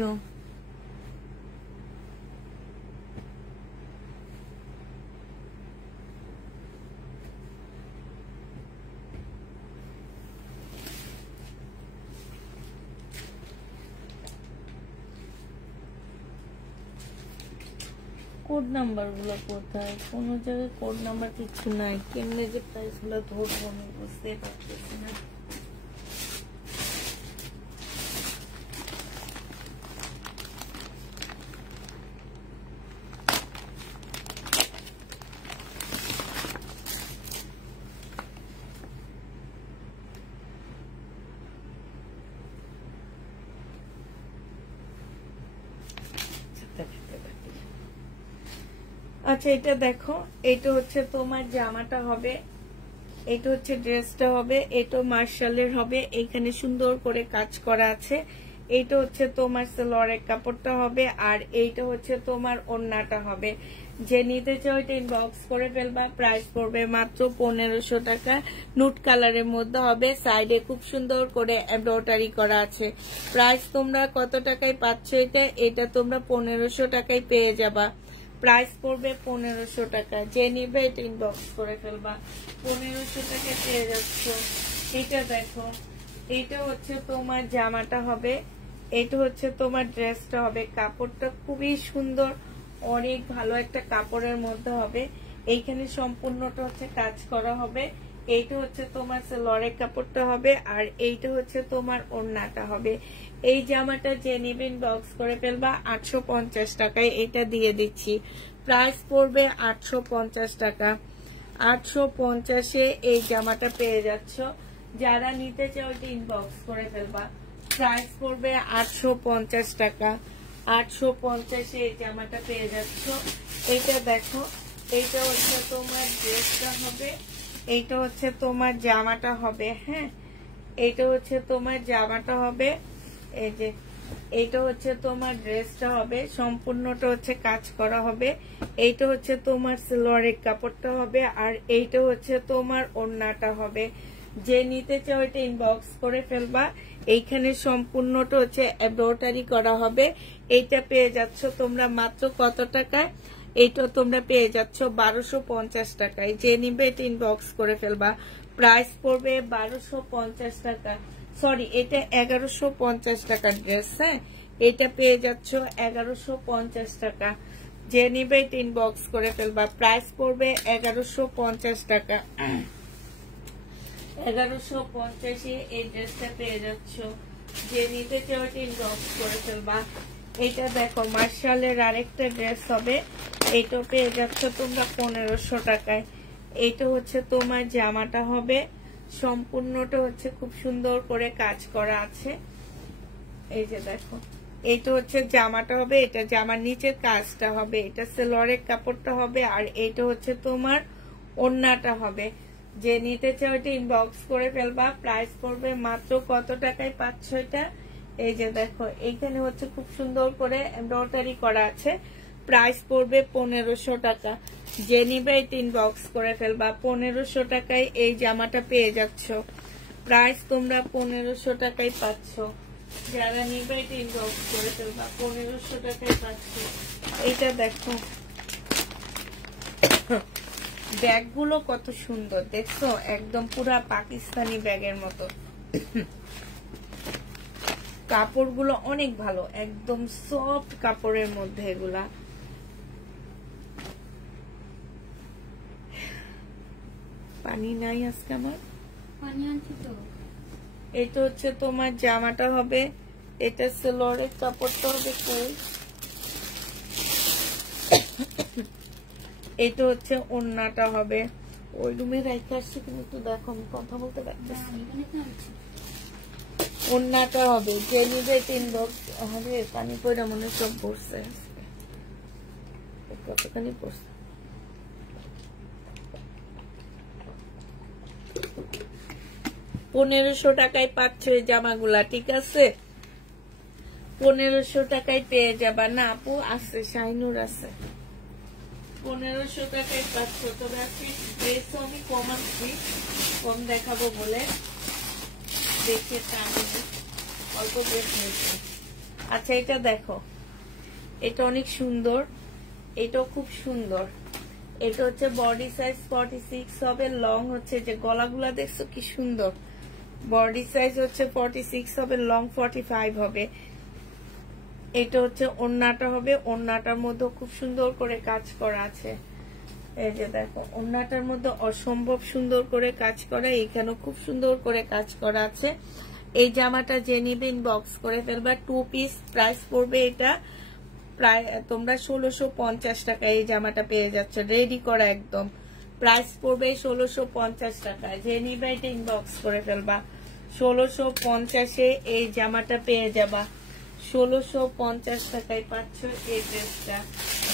কোড নাম্বার গুলো কোথায়? কোন জায়গায় কোড নাম্বার কিছু নাই। কেমনে যে প্রাইস গুলো ধরবো আমি বুঝতে পারতেছি না। আচ্ছা, এটা দেখো, এটা হচ্ছে তোমার জামাটা হবে। এটা হচ্ছে ড্রেসটা হবে। এটা মার্শালের হবে। এখানে সুন্দর করে কাজ করা আছে। এইটা হচ্ছে তোমার সালোয়ারের কাপড়টা হবে। আর এইটা হচ্ছে তোমার ওড়নাটা হবে। যে নিতে চাও এটা ইনবক্স করে ফেলবা। প্রাইস পড়বে মাত্র 1500 টাকা। নুট কালারের মধ্যে হবে। সাইডে খুব সুন্দর করে এমব্রয়ডারি করা আছে। প্রাইস তোমরা কত টাকায় পাচ্ছ? এটা তোমরা 1500 টাকায় পেয়ে যাবা। প্রাইস পড়বে 1500 টাকা। যে নিবে এটা ইনবক্স করে ফেলবা। 1500 টাকায় পেয়ে যাচ্ছ। এটা দেখো, এটা হচ্ছে তোমার জামাটা হবে। এটা হচ্ছে তোমার ড্রেসটা হবে। কাপড়টা খুবই সুন্দর, অনেক ভালো একটা কাপড়ের মধ্যে হবে। এইখানে সম্পূর্ণটা হচ্ছে কাজ করা হবে। এইটা হচ্ছে তোমার সালোয়ারের কাপড়টা হবে। আর এইটা হচ্ছে তোমার ওড়নাটা হবে। এই জামাটা যে নিবেন বক্স করে ফেলবা। 850 টাকায় এটা দিয়ে দিচ্ছি। প্রাইস পড়বে 850 টাকা। 850-এ এই জামাটা পেয়ে যাচ্ছ। যারা নিতে চাও এটা ইনবক্স করে ফেলবা। প্রাইস পড়বে 850 টাকা। 850-এ এই জামাটা পেয়ে যাচ্ছ। এটা দেখো, এইটা হচ্ছে তোমার ড্রেসটা হবে। এইটা হচ্ছে তোমার জামাটা হবে। হ্যাঁ, এইটা হচ্ছে তোমার জামাটা হবে। এই যে এইটা হচ্ছে তোমার ড্রেসটা হবে। সম্পূর্ণটা হচ্ছে কাজ করা হবে। এইটা হচ্ছে তোমার সালোয়ারের কাপড়টা হবে। আর এইটা হচ্ছে তোমার ওড়নাটা হবে। যে নিতে চাও এটা ইনবক্স করে ফেলবা। এইখানে সম্পূর্ণটা হচ্ছে এমব্রয়ডারি করা হবে। এইটা পেয়ে যাচ্ছ তোমরা মাত্র কত টাকায়? এইটা তোমরা পেয়ে যাচ্ছ 1250 টাকায়। যে নিবে এটা ইনবক্স করে ফেলবা। প্রাইস পড়বে 1250 টাকা। সরি, এটা 1150 টাকার ড্রেস। হ্যাঁ, এটা পেয়ে যাচ্ছ 1150 টাকা। যে নিবে ইনবক্স করে ফেলবা। প্রাইস পড়বে 1150 টাকা। 1150 এই ড্রেসটা পেয়ে যাচ্ছ। যে নিতে চাও ইনবক্স করে ফেলবা। এটা দেখো মার্শালের আরেকটা ড্রেস হবে, এইটা পেয়ে যাচ্ছ তোমরা 1500 টাকায়। এইটা হচ্ছে তোমার জামাটা হবে, সম্পূর্ণটা হচ্ছে খুব সুন্দর করে কাজ করা আছে। এই যে দেখো, এইটা হচ্ছে জামাটা হবে, এটা জামার নিচের কাজটা হবে, এটা সেলোয়ারের কাপড়টা হবে, আর এইটা হচ্ছে তোমার ওড়নাটা হবে। যে নিতে চাও এটা ইনবক্স করে ফেলবা। প্রাইস পড়বে মাত্র কত টাকায় পাচ্ছ এটা? এই যে দেখো, এইখানে হচ্ছে খুব সুন্দর করে এমব্রয়ডারি করা আছে। প্রাইস পড়বে 1500 টাকা। যে নিবে এটা ইনবক্স করে ফেলবা। 1500 টাকায় এই জামাটা পেয়ে যাচ্ছ। প্রাইস তোমরা 1500 টাকায় পাচ্ছ। যারা নিবে এটা ইনবক্স করে ফেলবা। 1500 টাকায় পাচ্ছ। এটা দেখো, ব্যাগগুলো কত সুন্দর দেখছো, একদম পুরা পাকিস্তানি ব্যাগের মতো। কাপড়গুলো অনেক ভালো, একদম সফট কাপড়ের মধ্যে এগুলা। পানি নাই আজকে আমার, পানি আনছি তো। এটা হচ্ছে তোমার জামাটা হবে, এটা সেলোয়ারের কাপড়টা হবে কই, এটা হচ্ছে ওড়নাটা হবে। ওই রুমে রাইখে আসছি, কিন্তু দেখো আমি কথা বলতে পারতেছি। ওড়নাটা হবে, যে নিবে ইনবক্স হবে। পানি পড়ে মনে সব পড়ছে, কতখানি পড়ছে। 1500 টাকায় পাচ্ছ এই জামাগুলা, ঠিক আছে? 1500 টাকায় পেয়ে যাবা। না আপু আছে, শাইনুর আছে। 1500 টাকায় পাচ্ছ। তবে আজকে ড্রেস আমি কম আনছি, কম দেখাবো বলে দেখে অল্প ড্রেস নিয়েছি। আচ্ছা এটা দেখো, এটা অনেক সুন্দর, এটাও খুব সুন্দর। এটা হচ্ছে বডি সাইজ 46 হবে, লং হচ্ছে যে গলাগুলা দেখছো কি সুন্দর। বডি সাইজ হচ্ছে 46 হবে, লং 45 হবে। এটা হচ্ছে ওড়নাটা হবে, ওড়নাটার মধ্যে খুব সুন্দর করে কাজ করা আছে। এই যে দেখো, ওড়নাটার মধ্যে অসম্ভব সুন্দর করে কাজ করা, এখানেও খুব সুন্দর করে কাজ করা আছে। এই জামাটা যে নিবে ইনবক্স করে ফেলবা। 2 পিস। প্রাইস পড়বে এটা প্রায় তোমরা 1650 টাকা। এই জামাটা পেয়ে যাচ্ছে রেডি করা একদম। প্রাইস পড়বে 1650 টাকা। যে নিবে এটা ইনবক্স করে ফেলবা। 1650-এ এই জামাটা পেয়ে যাবা। 1650 টাকায় পাচ্ছ এই ড্রেসটা।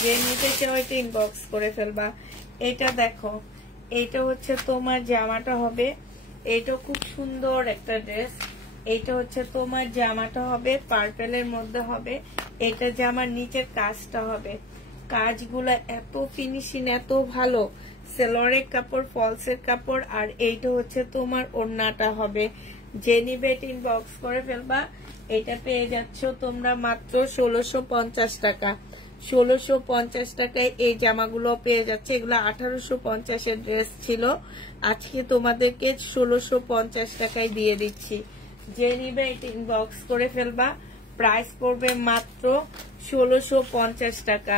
যে নিতে চাও এটা ইনবক্স করে ফেলবা। এটা দেখো, এইটা হচ্ছে তোমার জামাটা হবে, এইটা খুব সুন্দর একটা ড্রেস। এইটা হচ্ছে তোমার জামাটা হবে, পার্পেলের মধ্যে হবে। এটা জামার নিচের কাজটা হবে, কাজগুলো এত ফিনিশিং, এত ভালো। সেলোয়ারের কাপড়, ফলসের কাপড়, আর এইটা হচ্ছে তোমার ওড়নাটা হবে। যে নিবে এটা ইনবক্স করে ফেলবা। এটা পেয়ে যাচ্ছ তোমরা মাত্র 1650 টাকা। 1650 টাকায় এই জামাগুলো পেয়ে যাচ্ছে। এগুলো 1850-এর ড্রেস ছিল, আজকে তোমাদেরকে 1650 টাকায় দিয়ে দিচ্ছি। যে নিবে এটা ইনবক্স করে ফেলবা। প্রাইস পড়বে মাত্র 1650 টাকা।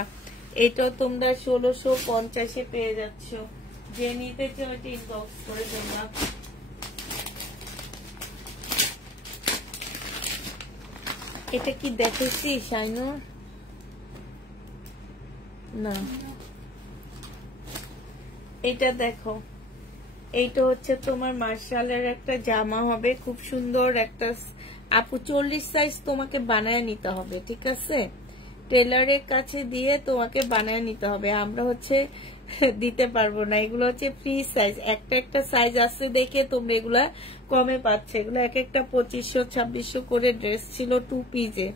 এটা তোমরা 1650-এ পেয়ে যাচ্ছ। যে নিতে চাও এটা ইনবক্স করে ফেলবা। এটা কি দেখেছি শাইনুর? না, এটা দেখো, এইটা হচ্ছে তোমার মার্শালের একটা জামা হবে, খুব সুন্দর একটা। আপু 40 সাইজ তোমাকে বানায় নিতে হবে, ঠিক আছে? টেলারের কাছে দিয়ে তোমাকে বানায় নিতে হবে, আমরা হচ্ছে দিতে পারবো না। এগুলো হচ্ছে ফ্রি সাইজ, একটা একটা সাইজ আছে দেখে তোমরা এগুলা কমে পাচ্ছে। এগুলো এক একটা 2500 2600 করে ড্রেস ছিল 2 পিসে,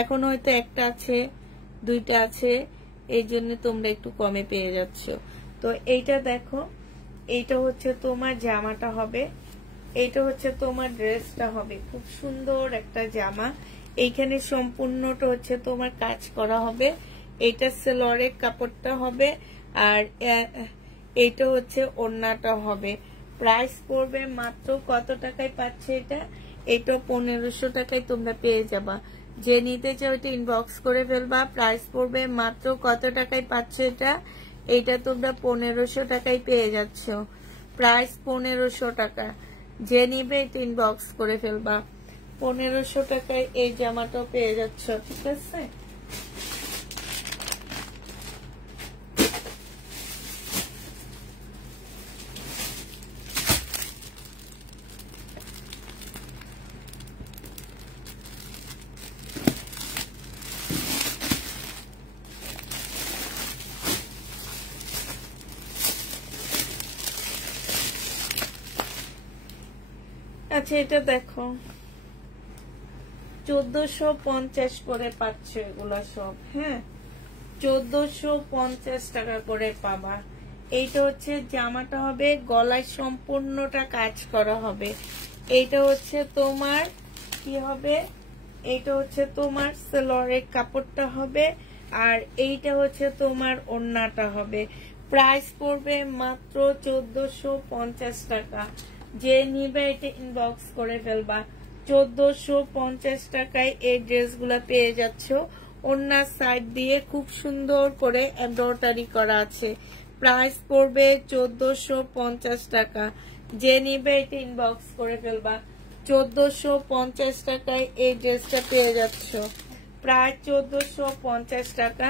এখন হয়তো একটা আছে, দুইটা আছে, এই জন্য তোমরা একটু কমে পেয়ে যাচ্ছ। তো এইটা দেখো, এইটা হচ্ছে তোমার জামাটা হবে, এইটা হচ্ছে তোমার ড্রেসটা হবে। খুব সুন্দর একটা জামা, এইখানে সম্পূর্ণটা হচ্ছে তোমার কাজ করা হবে। এটা সেলোয়ারের কাপড়টা হবে, আর এইটা হচ্ছে ওড়নাটা হবে। প্রাইস পড়বে মাত্র কত টাকায় পাচ্ছে এটা? এটা 1500 টাকায় তোমরা পেয়ে যাবা। যে নিতে চাও এটা ইনবক্স করে ফেলবা। প্রাইস পড়বে মাত্র কত টাকায় পাচ্ছ এটা? এইটা তোমরা 1500 টাকায় পেয়ে যাচ্ছ। প্রাইস 1500 টাকা। যে নিবে এটা ইনবক্স করে ফেলবা। 1500 টাকায় এই জামাটাও পেয়ে যাচ্ছ, ঠিক আছে? আচ্ছা এটা দেখো 1450 করে পাচ্ছ এগুলা সব। হ্যাঁ 1450 টাকা করে পাবা। এইটা হচ্ছে জামাটা হবে গলায় সম্পূর্ণটা কাজ করা হবে। এইটা হচ্ছে তোমার কি হবে, এইটা হচ্ছে তোমার সেলরের কাপড়টা হবে, আর এইটা হচ্ছে তোমার ওড়নাটা হবে। প্রাইস পড়বে মাত্র 1450 টাকা। যে নিবে এটা ইনবক্স করে ফেলবা। 1450 টাকায় এই ড্রেসগুলা পেয়ে যাচ্ছ। ওড়নার সাইড দিয়ে খুব সুন্দর করে এমব্রয়ডারি করা আছে। প্রাইস পড়বে 1450 টাকা। যে নিবে এটা ইনবক্স করে ফেলবা। 1450 টাকায় এই ড্রেসটা পেয়ে যাচ্ছ। প্রায় 1450 টাকা।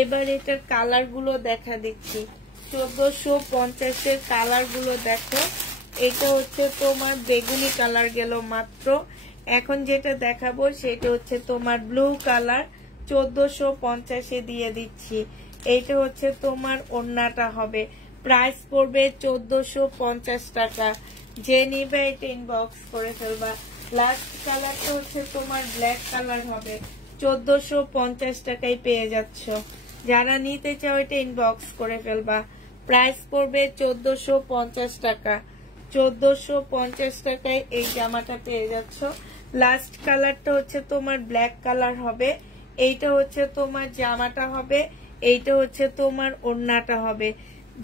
এবার এটার কালার গুলো দেখা দিচ্ছি। 1450 কালার গুলো দেখো। এটা হচ্ছে তোমার বেগুনি কালার গেল মাত্র। এখন যেটা দেখাবো সেটা হচ্ছে তোমার ব্লু কালার। 1450 দিয়ে দিচ্ছি। এইটা হচ্ছে তোমার ওড়নাটা হবে। প্রাইস পড়বে 1450 টাকা। যে নিবে এটা ইনবক্স করে ফেলবা। লাস্ট কালারটা হচ্ছে তোমার ব্ল্যাক কালার হবে। 1450 টাকায় পেয়ে যাচ্ছ। যারা নিতে চাও এটা ইনবক্স করে ফেলবা। প্রাইস পড়বে 1450 টাকা। 1450 টাকায় এই জামাটা পেয়ে যাচ্ছ। লাস্ট কালারটা হচ্ছে তোমার ব্ল্যাক কালার হবে। এইটা হচ্ছে তোমার জামাটা হবে, এইটা হচ্ছে তোমার ওড়নাটা হবে।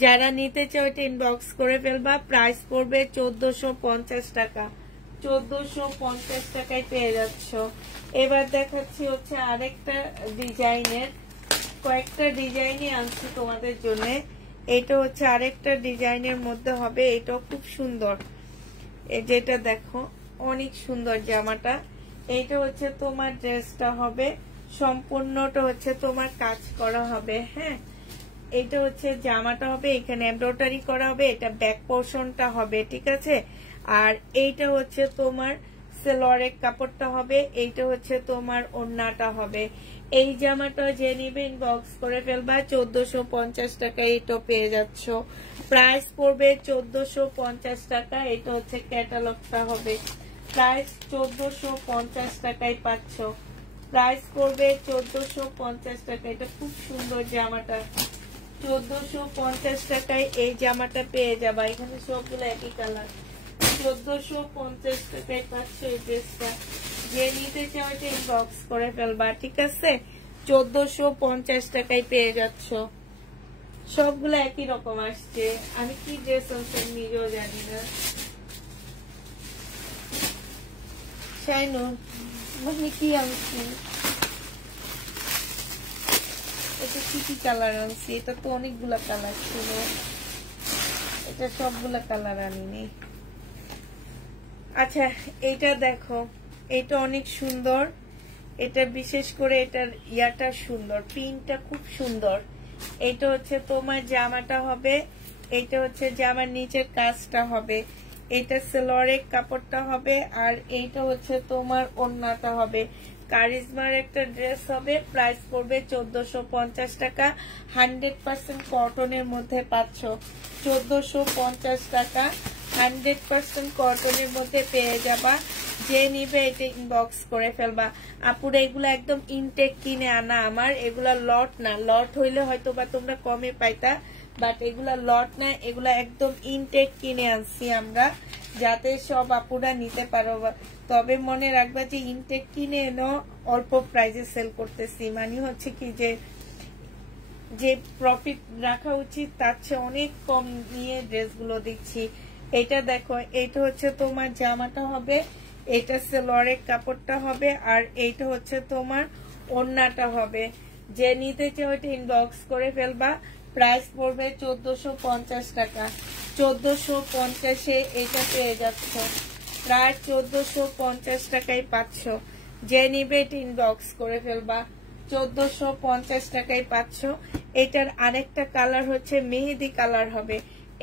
যারা নিতে চাও এটা ইনবক্স করে ফেলবা। প্রাইস পড়বে 1450 টাকা। 1450 টাকায় পেয়ে যাচ্ছ। এবার দেখাচ্ছি হচ্ছে আরেকটা ডিজাইনের, কয়েকটা ডিজাইনই আনছি তোমাদের জন্য। এটা হচ্ছে আরেকটা ডিজাইনের মধ্যে হবে। এটাও খুব সুন্দর। যেটা দেখো অনেক সুন্দর জামাটা। এইটা হচ্ছে তোমার ড্রেসটা হবে, সম্পূর্ণটা হচ্ছে তোমার কাজ করা হবে। হ্যাঁ এটা হচ্ছে জামাটা হবে, এখানে এমব্রয়ডারি করা হবে। এটা ব্যাক পোর্শনটা হবে, ঠিক আছে? আর এইটা হচ্ছে তোমার সেলরের কাপড়টা হবে। এইটা হচ্ছে তোমার ওড়নাটা হবে। এই জামাটা যে নিবে ইনবক্স করে ফেলবা। 1450 টাকা এটা পেয়ে যাচ্ছ। প্রাইস পড়বে 1450 টাকা। এটা হচ্ছে ক্যাটালগটা হবে। প্রাইস 1450 টাকায় পাচ্ছ। প্রাইস পড়বে 1450 টাকা। এটা খুব সুন্দর জামাটা। 1450 টাকায় এই জামাটা পেয়ে যাবা। এখানে সবগুলো একই কালার। 1450 টাকায় পাচ্ছ এই ড্রেসটা। যে নিতে চাও এটা ইনবক্স করে ফেলবা, ঠিক আছে? 1450 টাকায় পেয়ে যাচ্ছ। সবগুলো একই রকম আসছে। আমি কি ড্রেস আনছি নিজেও জানি না। শাইনুর মানে কি আনছি, এটা কি কি কালার আনছি? এটা তো অনেকগুলা কালার ছিল। এটা সবগুলা কালার আনিনি। আচ্ছা এটা দেখো, এটা অনেক সুন্দর। এটা বিশেষ করে এটার ইয়াটা সুন্দর, প্রিন্টটা খুব সুন্দর। এটা হচ্ছে তোমার জামাটা হবে, এটা হচ্ছে জামার নিচের কাজটা হবে, এটা সেলরের কাপড়টা হবে, আর এইটা হচ্ছে তোমার ওড়নাটা হবে। কারিজমার একটা ড্রেস হবে। প্রাইস পড়বে 1450 টাকা। 100% কটনের মধ্যে পাচ্ছ। 1450 টাকা 100% কটনের মধ্যে পেয়ে যাবা। যে নিবে এটা ইনবক্স করে ফেলবা। আপুরা এগুলা একদম ইনটেক কিনে আনা আমার। এগুলা লট না, লট হইলে হয়তো বা তোমরা কমে পাইতা, বাট এগুলা লট না, এগুলা একদম ইনটেক কিনে আনছি আমরা, যাতে সব আপুরা নিতে পারো। তবে মনে রাখবা যে ইনটেক কিনে এনো অল্প প্রাইসে সেল করতেছি, মানে হচ্ছে কি যে প্রফিট রাখা উচিত তার চেয়ে অনেক কম নিয়ে ড্রেসগুলো দিচ্ছি। এটা দেখো, এটা হচ্ছে তোমার জামাটা হবে, এটা সালোয়ারের কাপড়টা হবে আর এইটা হচ্ছে তোমার ওড়নাটা হবে। যে নিতে চাও এটা ইনবক্স করে ফেলবা। প্রাইস পড়বে 1450 টাকা। 1450-এ এটা পেয়ে যাচ্ছ, প্রায় 1450 টাকায় পাচ্ছ। যে নিবে এটা ইনবক্স করে ফেলবা। 1450 টাকায় পাচ্ছ। এটার আরেকটা কালার হচ্ছে মেহেদি কালার হবে।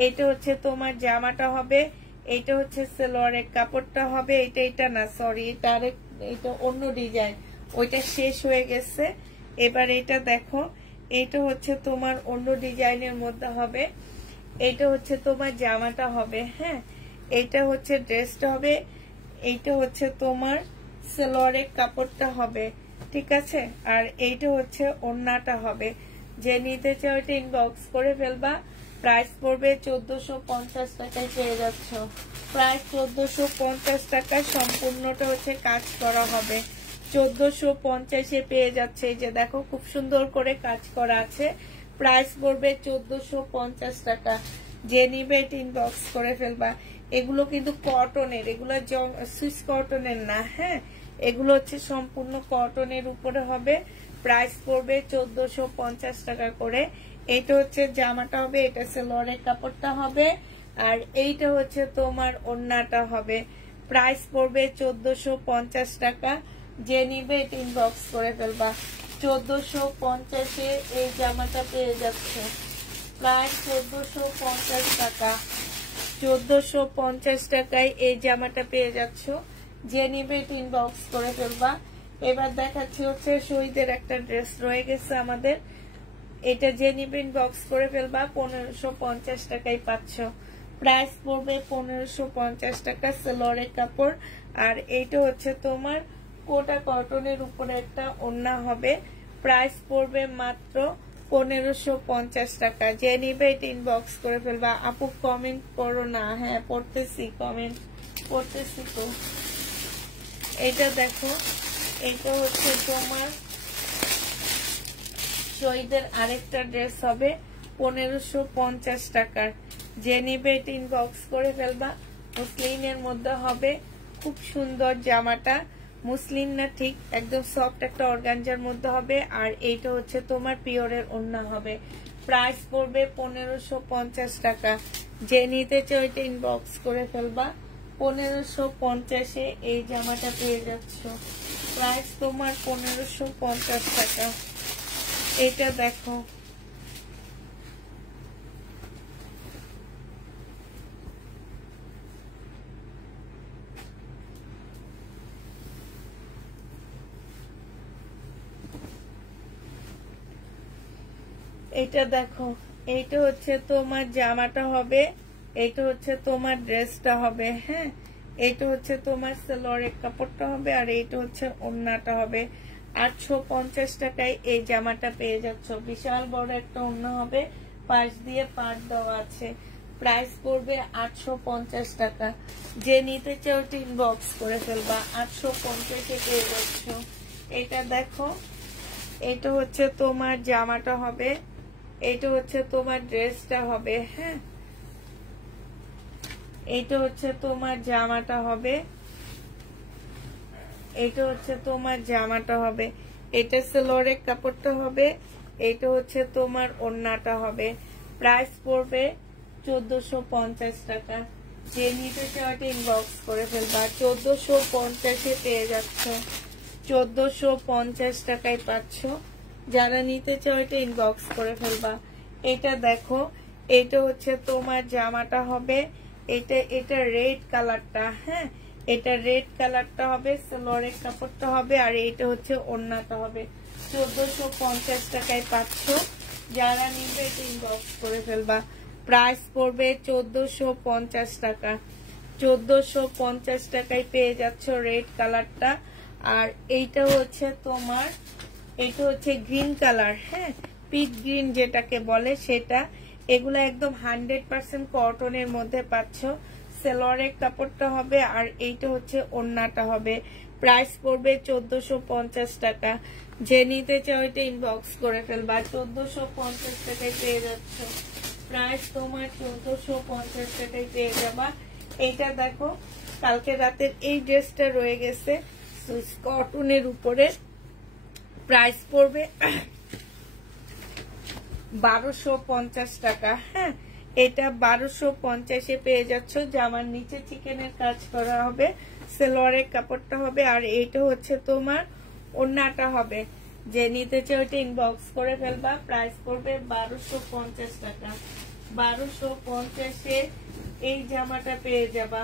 এটা হচ্ছে তোমার জামাটা হবে, এটা হচ্ছে সালোয়ারের কাপড়টা হবে। এটা না, সরি, এটা অন্য ডিজাইন, ওইটা শেষ হয়ে গেছে। এবার এটা দেখো, এটা হচ্ছে তোমার অন্য ডিজাইনের মধ্যে হবে। এটা হচ্ছে তোমার জামাটা হবে, হ্যাঁ, এটা হচ্ছে ড্রেসটা হবে, এইটা হচ্ছে তোমার সালোয়ারের কাপড়টা হবে, ঠিক আছে। আর এইটা হচ্ছে ওড়নাটা হবে। যে নিতে চাও এটা ইনবক্স করে ফেলবা। প্রাইস পড়বে 1450 টাকায় পেয়ে যাচ্ছ। প্রায় 1450 টাকা, সম্পূর্ণটা হচ্ছে কাজ করা হবে। 1450-এ পেয়ে যাচ্ছে। এই যে দেখো খুব সুন্দর করে কাজ করা আছে। প্রাইস পড়বে 1450 টাকা। যে নিবে এটা ইনবক্স করে ফেলবা। এগুলো কিন্তু কটনের, এগুলো সুইস কটনের না, হ্যাঁ, এগুলো হচ্ছে সম্পূর্ণ কটনের উপরে হবে। প্রাইস পড়বে 1450 টাকা করে। এটা হচ্ছে জামাটা হবে, এটা সালোয়ারের কাপড়টা হবে, আর এইটা হচ্ছে তোমার ওড়নাটা হবে। প্রাইস পড়বে 1450 টাকা। যে নিবে এটা ইনবক্স করে ফেলবা। 1450-এ এই জামাটা পেয়ে যাচ্ছে, প্রায় 1450 টাকা। 1450 টাকায় এই জামাটা পেয়ে যাচ্ছ। যে নিবে এটা ইনবক্স করে ফেলবা। এবার দেখাচ্ছি হচ্ছে শহীদের একটা ড্রেস রয়ে গেছে আমাদের। এটা যে নিবে ইনবক্স করে ফেলবা। 1550 টাকায় পাচ্ছ। প্রাইস পড়বে 1550 টাকা। সালোয়ারের কাপড়, আর এইটা হচ্ছে তোমার কোটা কটনের উপরে একটা ওড়না হবে। প্রাইস পড়বে মাত্র 1550 টাকা। যে নিবে এটা ইনবক্স করে ফেলবা। আপু কমেন্ট করো না, হ্যাঁ পড়তেছি, কমেন্ট পড়তেছি তো। এটা দেখো, এটা হচ্ছে তোমার শহীদের আরেকটা ড্রেস হবে 1550 টাকার। যে নিবে এটা ইনবক্স করে ফেলবা। মুসলিনের মধ্যে হবে, খুব সুন্দর জামাটা। মুসলিন না, ঠিক একদম সফট একটা অর্গানজার মধ্যে হবে। আর এইটা হচ্ছে তোমার পিওরের ওড়না হবে। প্রাইস পড়বে 1550 টাকা। যে নিতে চাও এটা ইনবক্স করে ফেলবা। 1550-এ এই জামাটা পেয়ে যাচ্ছ। প্রাইস তোমার 1550 টাকা। এটা দেখো, এটা দেখো, এইটা হচ্ছে তোমার জামাটা হবে, এইটা হচ্ছে তোমার ড্রেসটা হবে, হ্যাঁ, এইটা হচ্ছে তোমার সালোয়ারের কাপড়টা হবে, আর এইটা হচ্ছে ওড়নাটা হবে। 850 টাকায় এই জামাটা পেয়ে যাচ্ছ। বিশাল বড় একটা ওড়না হবে, পাশ দিয়ে পাট দেওয়া আছে। প্রাইস পড়বে 850 টাকা। যে নিতে চাও ইনবক্স করে ফেলবা। 850-এ পেয়ে যাচ্ছ। এটা দেখো, এটা হচ্ছে তোমার জামাটা হবে, এটা হচ্ছে তোমার ড্রেসটা হবে, হ্যাঁ, এটা হচ্ছে তোমার জামাটা হবে, এটা হচ্ছে তোমার জামাটা হবে, এটা সালোয়ারের কাপড়টা হবে, এটা হচ্ছে তোমার ওড়নাটা হবে। প্রাইস পড়বে 1450 টাকা। যে নিতে চাও ইনবক্স করে ফেলবা। 1450-এ পেয়ে যাচ্ছ। 1450 টাকায় পাচ্ছ। যারা নিতে চাও এটা ইনবক্স করে ফেলবা। এটা দেখো, এটা হচ্ছে তোমার জামাটা হবে, এটা রেড কালারটা, হ্যাঁ, এটা রেড কালারটা হবে, সালোয়ারের কাপড়টা হবে, আর এইটা হচ্ছে ওড়নাটা হবে। 1450 টাকায় পাচ্ছ। যারা নিবে এটা ইনবক্স করে ফেলবা। প্রাইস পড়বে 1450 টাকা। 1450 টাকায় পেয়ে যাচ্ছ রেড কালারটা। আর এইটা হচ্ছে তোমার, এটা হচ্ছে গ্রিন কালার, হ্যাঁ, পিট গ্রিন যেটাকে বলে সেটা। এগুলো একদম 100% কটনের মধ্যে পাচ্ছ। সালোয়ারের কাপড়টা হবে, আর এইটা হচ্ছে ওড়নাটা হবে। প্রাইস পড়বে 1450 টাকা। যে নিতে চাও এটা ইনবক্স করে ফেলবা। 1450 টাকায় পেয়ে যাচ্ছ। প্রাইস তোমার 1450 টাকায় পেয়ে যাবা। এইটা দেখো কালকে রাতের এই ড্রেসটা রয়ে গেছে কটনের উপরে, প্রাইস পড়বে 1250 টাকা। হ্যাঁ, এটা 1250-এ পেয়ে যাচ্ছ। জামার নিচে চিকেনের কাজ করা হবে, সেলোয়ারের কাপড়টা হবে, আর এইটা হচ্ছে তোমার ওড়নাটা হবে। যে নিতে চাই ওইটা ইনবক্স করে ফেলবা। প্রাইস পড়বে 1250 টাকা। 1250-এ এই জামাটা পেয়ে যাবা।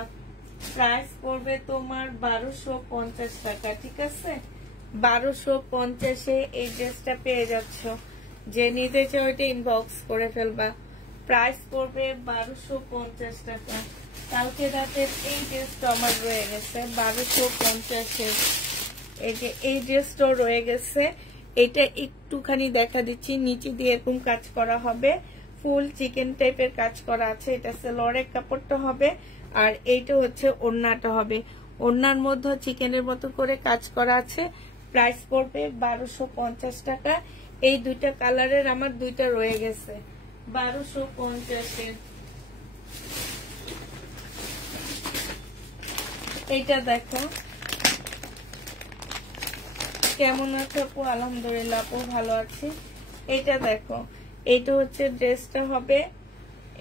প্রাইস পড়বে তোমার 1250 টাকা। ঠিক আছে, 1250-এ এই ড্রেসটা পেয়ে যাচ্ছ। যে নিতে চাই ওইটা ইনবক্স করে ফেলবা। প্রাইস পড়বে 1250 টাকা। কালকে রাতের এই ড্রেসটা আমার রয়ে গেছে 1250-এ। এই যে এই ড্রেসটা রয়ে গেছে, এটা একটুখানি দেখা দিচ্ছি। নিচে দিয়ে এরকম কাজ করা হবে, ফুল চিকেন টাইপের কাজ করা আছে। এটা সেলোয়ারের কাপড়টা হবে, আর এইটা হচ্ছে ওড়নাটা হবে। ওড়নার মধ্যে চিকেনের মতো করে কাজ করা আছে। প্রাইস পড়বে 1250 টাকা। এই দুইটা কালারের আমার দুইটা রয়ে গেছে 1250-এ। এইটা দেখো কেমন আছে আপু? আলহামদুলিল্লাহ আপু ভালো আছি। এটা দেখো, এটা হচ্ছে ড্রেসটা হবে,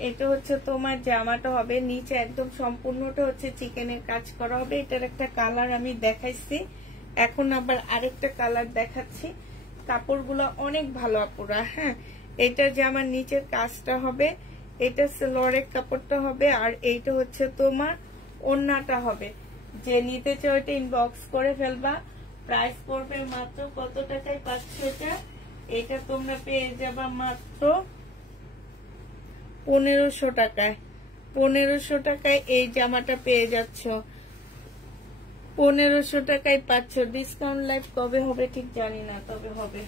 এটা হচ্ছে তোমার জামাটা হবে। নিচে একদম সম্পূর্ণটা হচ্ছে চিকেনের কাজ করা হবে। এটার একটা কালার আমি দেখাইছি, এখন আবার আরেকটা কালার দেখাচ্ছি। কাপড়গুলো অনেক ভালো আপুরা। হ্যাঁ, এটা জামার নিচের কাজটা হবে, এটা সেলোয়ারের কাপড়টা হবে, আর এইটা হচ্ছে তোমার ওড়নাটা হবে। যে নিতে চাও এটা ইনবক্স করে ফেলবা। প্রাইস পড়বে মাত্র কত টাকায় পাচ্ছ এটা? এটা তোমরা পেয়ে যাবা মাত্র 1500 টাকায়। 1500 টাকায় এই জামাটা পেয়ে যাচ্ছ। 1500 টাকায় পাচ্ছ। ডিসকাউন্ট লাইভ কবে হবে ঠিক জানি না, তবে হবে।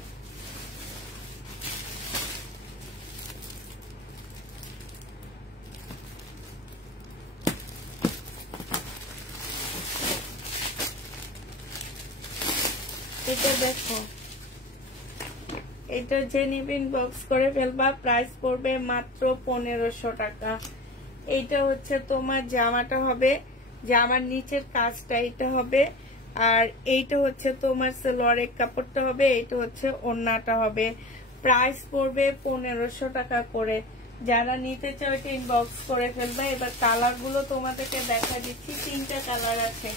এটা দেখো, এটা যে নিবেন বক্স করে ফেলবা। প্রাইস পড়বে মাত্র 1500 টাকা। এইটা হচ্ছে তোমার জামাটা হবে, জামার নিচের কাজটা এটা হবে, আর এইটা হচ্ছে তোমার সেলোয়ারের কাপড়টা হবে, এইটা হচ্ছে ওড়নাটা হবে। প্রাইস পড়বে 1500 টাকা করে। যারা নিতে চাও এটা ইনবক্স করে ফেলবা। এবার কালার গুলো তোমাদেরকে দেখা দিচ্ছি, 3টা কালার আছে।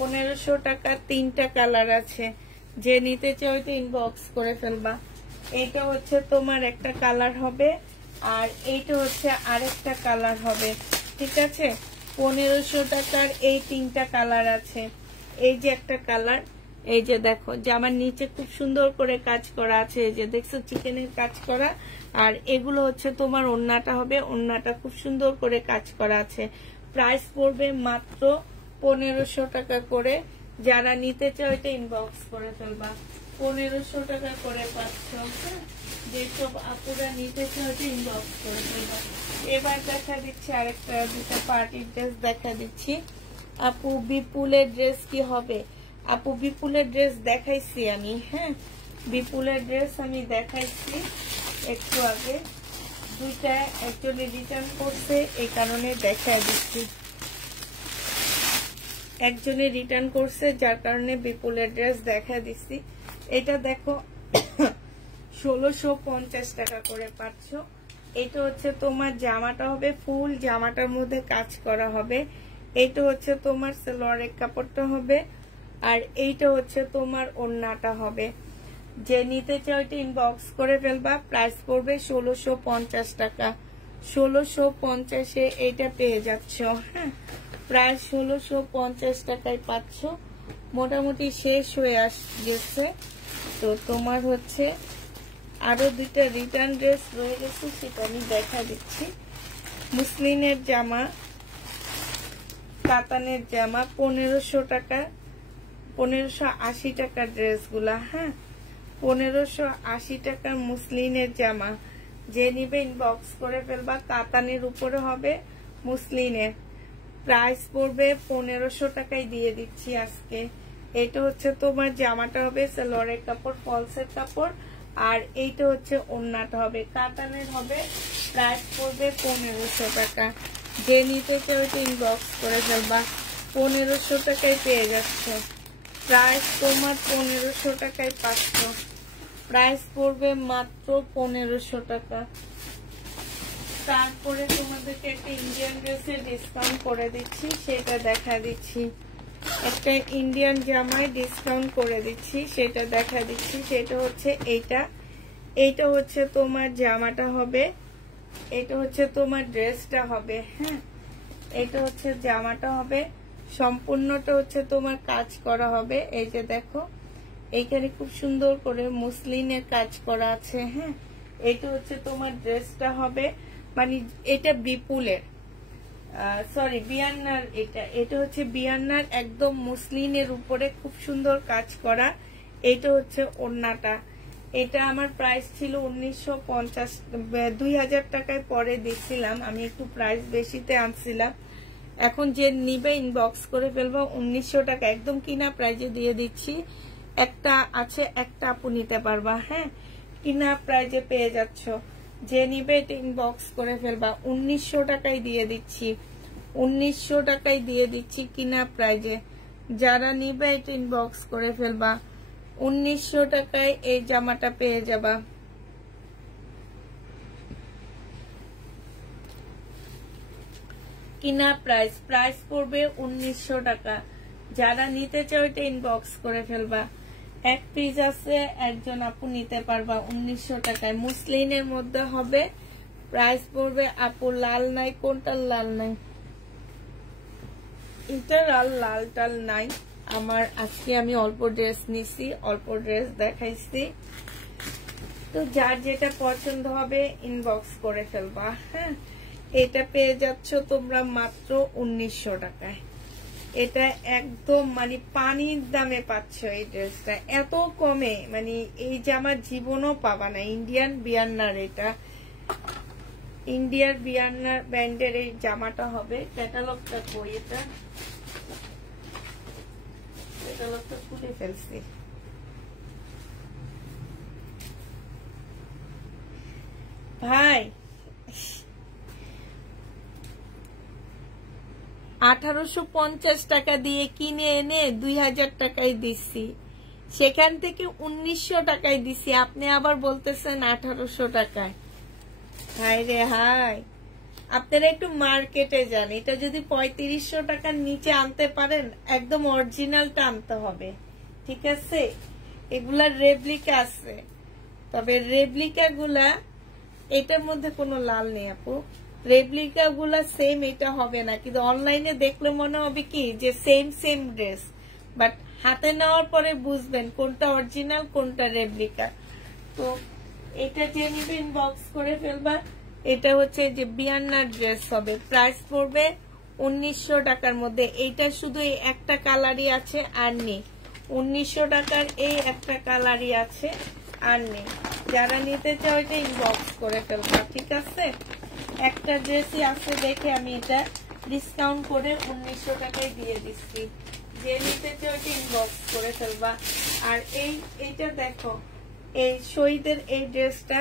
1500 টাকা 3টা কালার আছে। যে নিতে চাও এটা ইনবক্স করে ফেলবা। এইটা হচ্ছে তোমার একটা কালার হবে, আর এইটা হচ্ছে আরেকটা কালার হবে। ঠিক আছে, 1500 টাকার এই 3টা কালার আছে। এই যে একটা কালার, এই যে দেখো জামার নিচে খুব সুন্দর করে কাজ করা আছে। এই যে দেখছো চিকেনের কাজ করা, আর এগুলো হচ্ছে তোমার ওড়নাটা হবে। ওড়নাটা খুব সুন্দর করে কাজ করা আছে। প্রাইস পড়বে মাত্র 1500 টাকা করে। যারা নিতে চাও এটা ইনবক্স করে ফেলবা। 1500 টাকা করে পাচ্ছ। যেসব আপুরা নিতে চাও এটা ইনবক্স করে ফেলবা। এবার দেখা দিচ্ছি আরেকটা দুটো পার্টির ড্রেস দেখা দিচ্ছি। আপু বিপুলের ড্রেস কি হবে? আপু বিপুলের ড্রেস দেখাইছি আমি। হ্যাঁ, বিপুলের ড্রেস আমি দেখাইছি একটু আগে। দুইটা অ্যাকচুয়ালি রিটার্ন করছে, এই কারণে দেখা দিচ্ছি। একজনে রিটার্ন করছে, যার কারণে বিপুলের ড্রেস দেখা দিচ্ছি। এটা দেখো 1650 টাকা করে পাচ্ছ। এটা হচ্ছে তোমার জামাটা হবে, ফুল জামাটার মধ্যে কাজ করা হবে। এইটা হচ্ছে তোমার সালোয়ারের কাপড়টা হবে, আর এইটা হচ্ছে তোমার ওড়নাটা হবে। যে নিতে চাও এটা ইনবক্স করে ফেলবা। প্রাইস পড়বে 1650 টাকা। 1650-এ এইটা পেয়ে যাচ্ছ। হ্যাঁ, প্রায় 1650 টাকায় পাচ্ছ। মোটামুটি শেষ হয়ে গেছে। তো তোমার হচ্ছে আরো দুইটা রিটার্ন ড্রেস রয়ে গেছে, সেটা আমি দেখা দিচ্ছি। মুসলিনের জামা, কাতানের জামা 1500 টাকা, 1580 টাকার ড্রেসগুলা। হ্যাঁ, 1580 টাকার মুসলিনের জামা। যে নিবে ইনবক্স করে ফেলবা। কাতানের উপরে হবে মুসলিনের। প্রাইস পড়বে 1500 টাকায় দিয়ে দিচ্ছি আজকে। এটা হচ্ছে তোমার জামাটা হবে সালোয়ারের কাপড়, ফলসের কাপড়, আর এইটা হচ্ছে ওড়নাটা হবে কাতানের হবে। প্রাইস পড়বে 1500 টাকা। যে নিতে চাও এটা ইনবক্স করে ফেলবা। 1500 টাকায় পেয়ে যাচ্ছ। প্রাইস তোমার 1500 টাকায় পাচ্ছ। প্রাইস পড়বে মাত্র 1500 টাকা। তারপরে তোমাদেরকে একটা ইন্ডিয়ান ড্রেসের ডিসকাউন্ট করে দিচ্ছি, সেটা দেখা দিচ্ছি। একটা ইন্ডিয়ান জামায় ডিসকাউন্ট করে দিচ্ছি, সেটা দেখা দিচ্ছি। সেটা হচ্ছে এইটা হচ্ছে তোমার জামাটা হবে, এটা হচ্ছে তোমার ড্রেসটা হবে। হ্যাঁ, এটা হচ্ছে জামাটা হবে, সম্পূর্ণটা হচ্ছে তোমার কাজ করা হবে। এই যে দেখো, এইখানে খুব সুন্দর করে মুসলিনের কাজ করা আছে। হ্যাঁ, এটা হচ্ছে তোমার ড্রেসটা হবে, মানে এটা বিপুলের সরি বিয়ান্নার। এটা হচ্ছে বিয়ান্নার একদম মুসলিনের উপরে খুব সুন্দর কাজ করা। এটা হচ্ছে ওড়নাটা। এটা আমার প্রাইস ছিল 1950, 2000 টাকায় পরে দিচ্ছিলাম, আমি একটু প্রাইস বেশিতে আনছিলাম। এখন যে নিবে ইনবক্স করে ফেলবো 1900 টাকা একদম কিনা প্রাইজে দিয়ে দিচ্ছি। একটা আছে, একটা আপু নিতে পারবা। হ্যাঁ, কিনা প্রাইজে পেয়ে যাচ্ছ। যে নিবে এটা ইনবক্স করে ফেলবা। 1900 টাকায় দিয়ে দিচ্ছি, 1900 টাকায় দিয়ে দিচ্ছি কিনা প্রাইজে। যারা নিবে এটা ইনবক্স করে ফেলবা। 1900 টাকায় এই জামাটা পেয়ে যাবা। কিনা প্রাইস পড়বে 1900 টাকা। যারা নিতে চাও এটা ইনবক্স করে ফেলবা। এক পিস আছে, একজন আপু নিতে পারবা 1900 টাকায়। মুসলিনের মধ্যে হবে, প্রাইস পড়বে আপু। লাল নাই, কোনটার লাল নাই? এটার লাল টাল নাই আমার। আজকে আমি অল্প ড্রেস নিছি, অল্প ড্রেস দেখাইছি। তো যার যেটা পছন্দ হবে ইনবক্স করে ফেলবা। হ্যাঁ, এটা পেয়ে যাচ্ছ তোমরা মাত্র 1900 টাকায়। এটা একদম মানে পানির দামে পাচ্ছ এই ড্রেসটা, এত কমে। মানে এই জামা জীবনও পাবা না। ইন্ডিয়ান বিয়ান্নার, এটা ইন্ডিয়ার বিয়ান্নার ব্র্যান্ডের এই জামাটা হবে। ক্যাটালগটা কই? এটা ক্যাটালগটা খুলে ফেলছি। ভাই 1850 টাকা দিয়ে কিনে এনে 2000 টাকায় দিচ্ছি, সেখান থেকে 1900 টাকায় দিছি। আপনি আবার বলতেছেন 1800 টাকায়। হাই রে হাই, আপনারা একটু মার্কেটে যান। এটা যদি 3500 টাকার নিচে আনতে পারেন, একদম অরিজিনালটা আনতে হবে, ঠিক আছে? এগুলার রেপ্লিকা আছে, তবে রেপ্লিকা গুলা এটার মধ্যে কোনো লাল নেই আপু। রেপ্লিকা গুলা সেম এটা হবে না, কিন্তু অনলাইনে দেখলে মনে হবে কি যে সেম ড্রেস, বাট হাতে নেওয়ার পরে বুঝবেন কোনটা অরিজিনাল কোনটা রেপ্লিকা। তো এটা যে নিবে ইনবক্স করে ফেলবা। এটা হচ্ছে যে বিয়ান্নার ড্রেস হবে, প্রাইস পড়বে 1900 টাকার মধ্যে। এইটা শুধু এই একটা কালারই আছে আর নেই। 1900 টাকার এই একটা কালারই আছে আর নেই। যারা নিতে চাও এটা ইনবক্স করে ফেলবা, ঠিক আছে? একটা ড্রেসই আছে দেখে আমি এটা ডিসকাউন্ট করে 1900 টাকায় দিয়ে দিচ্ছি। যে নিতে চাও এটা ইনবক্স করে ফেলবা। আর এইটা দেখো, এই শহীদের এই ড্রেসটা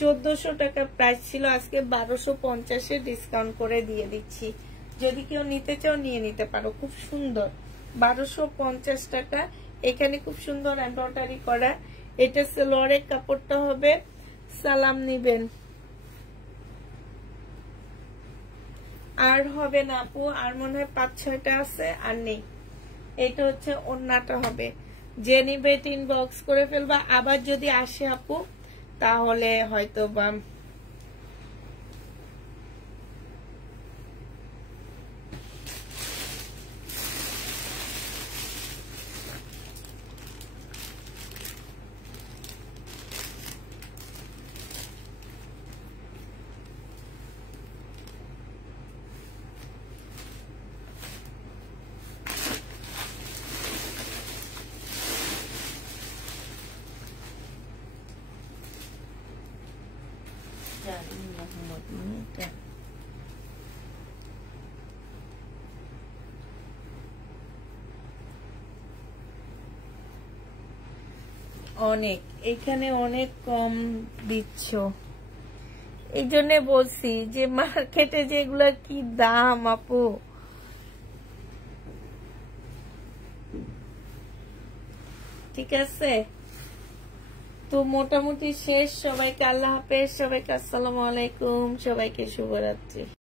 1400 টাকা প্রাইস ছিল, আজকে 1250-এ ডিসকাউন্ট করে দিয়ে দিচ্ছি। যদি কেউ নিতে চাও নিয়ে নিতে পারো, খুব সুন্দর। 1250 টাকা। এখানে খুব সুন্দর এমব্রয়ডারি করা। এটা সালোয়ারের কাপড়টা হবে। সালাম নিবেন। আর হবে না আপু, আর মনে হয় 5-6টা আছে, আর নেই। এটা হচ্ছে ওড়নাটা হবে। যে নিবে ইনবক্স করে ফেলবা। আবার যদি আসে আপু তাহলে হয়তো বা অনেক, এখানে অনেক কম দিচ্ছ। এই জন্য বলছি যে মার্কেটে যেগুলা কি দাম আপু। ঠিক আছে, তো মোটামুটি শেষ। সবাইকে আল্লাহ হাফেজ, সবাইকে আসসালামু আলাইকুম, সবাইকে শুভরাত্রি।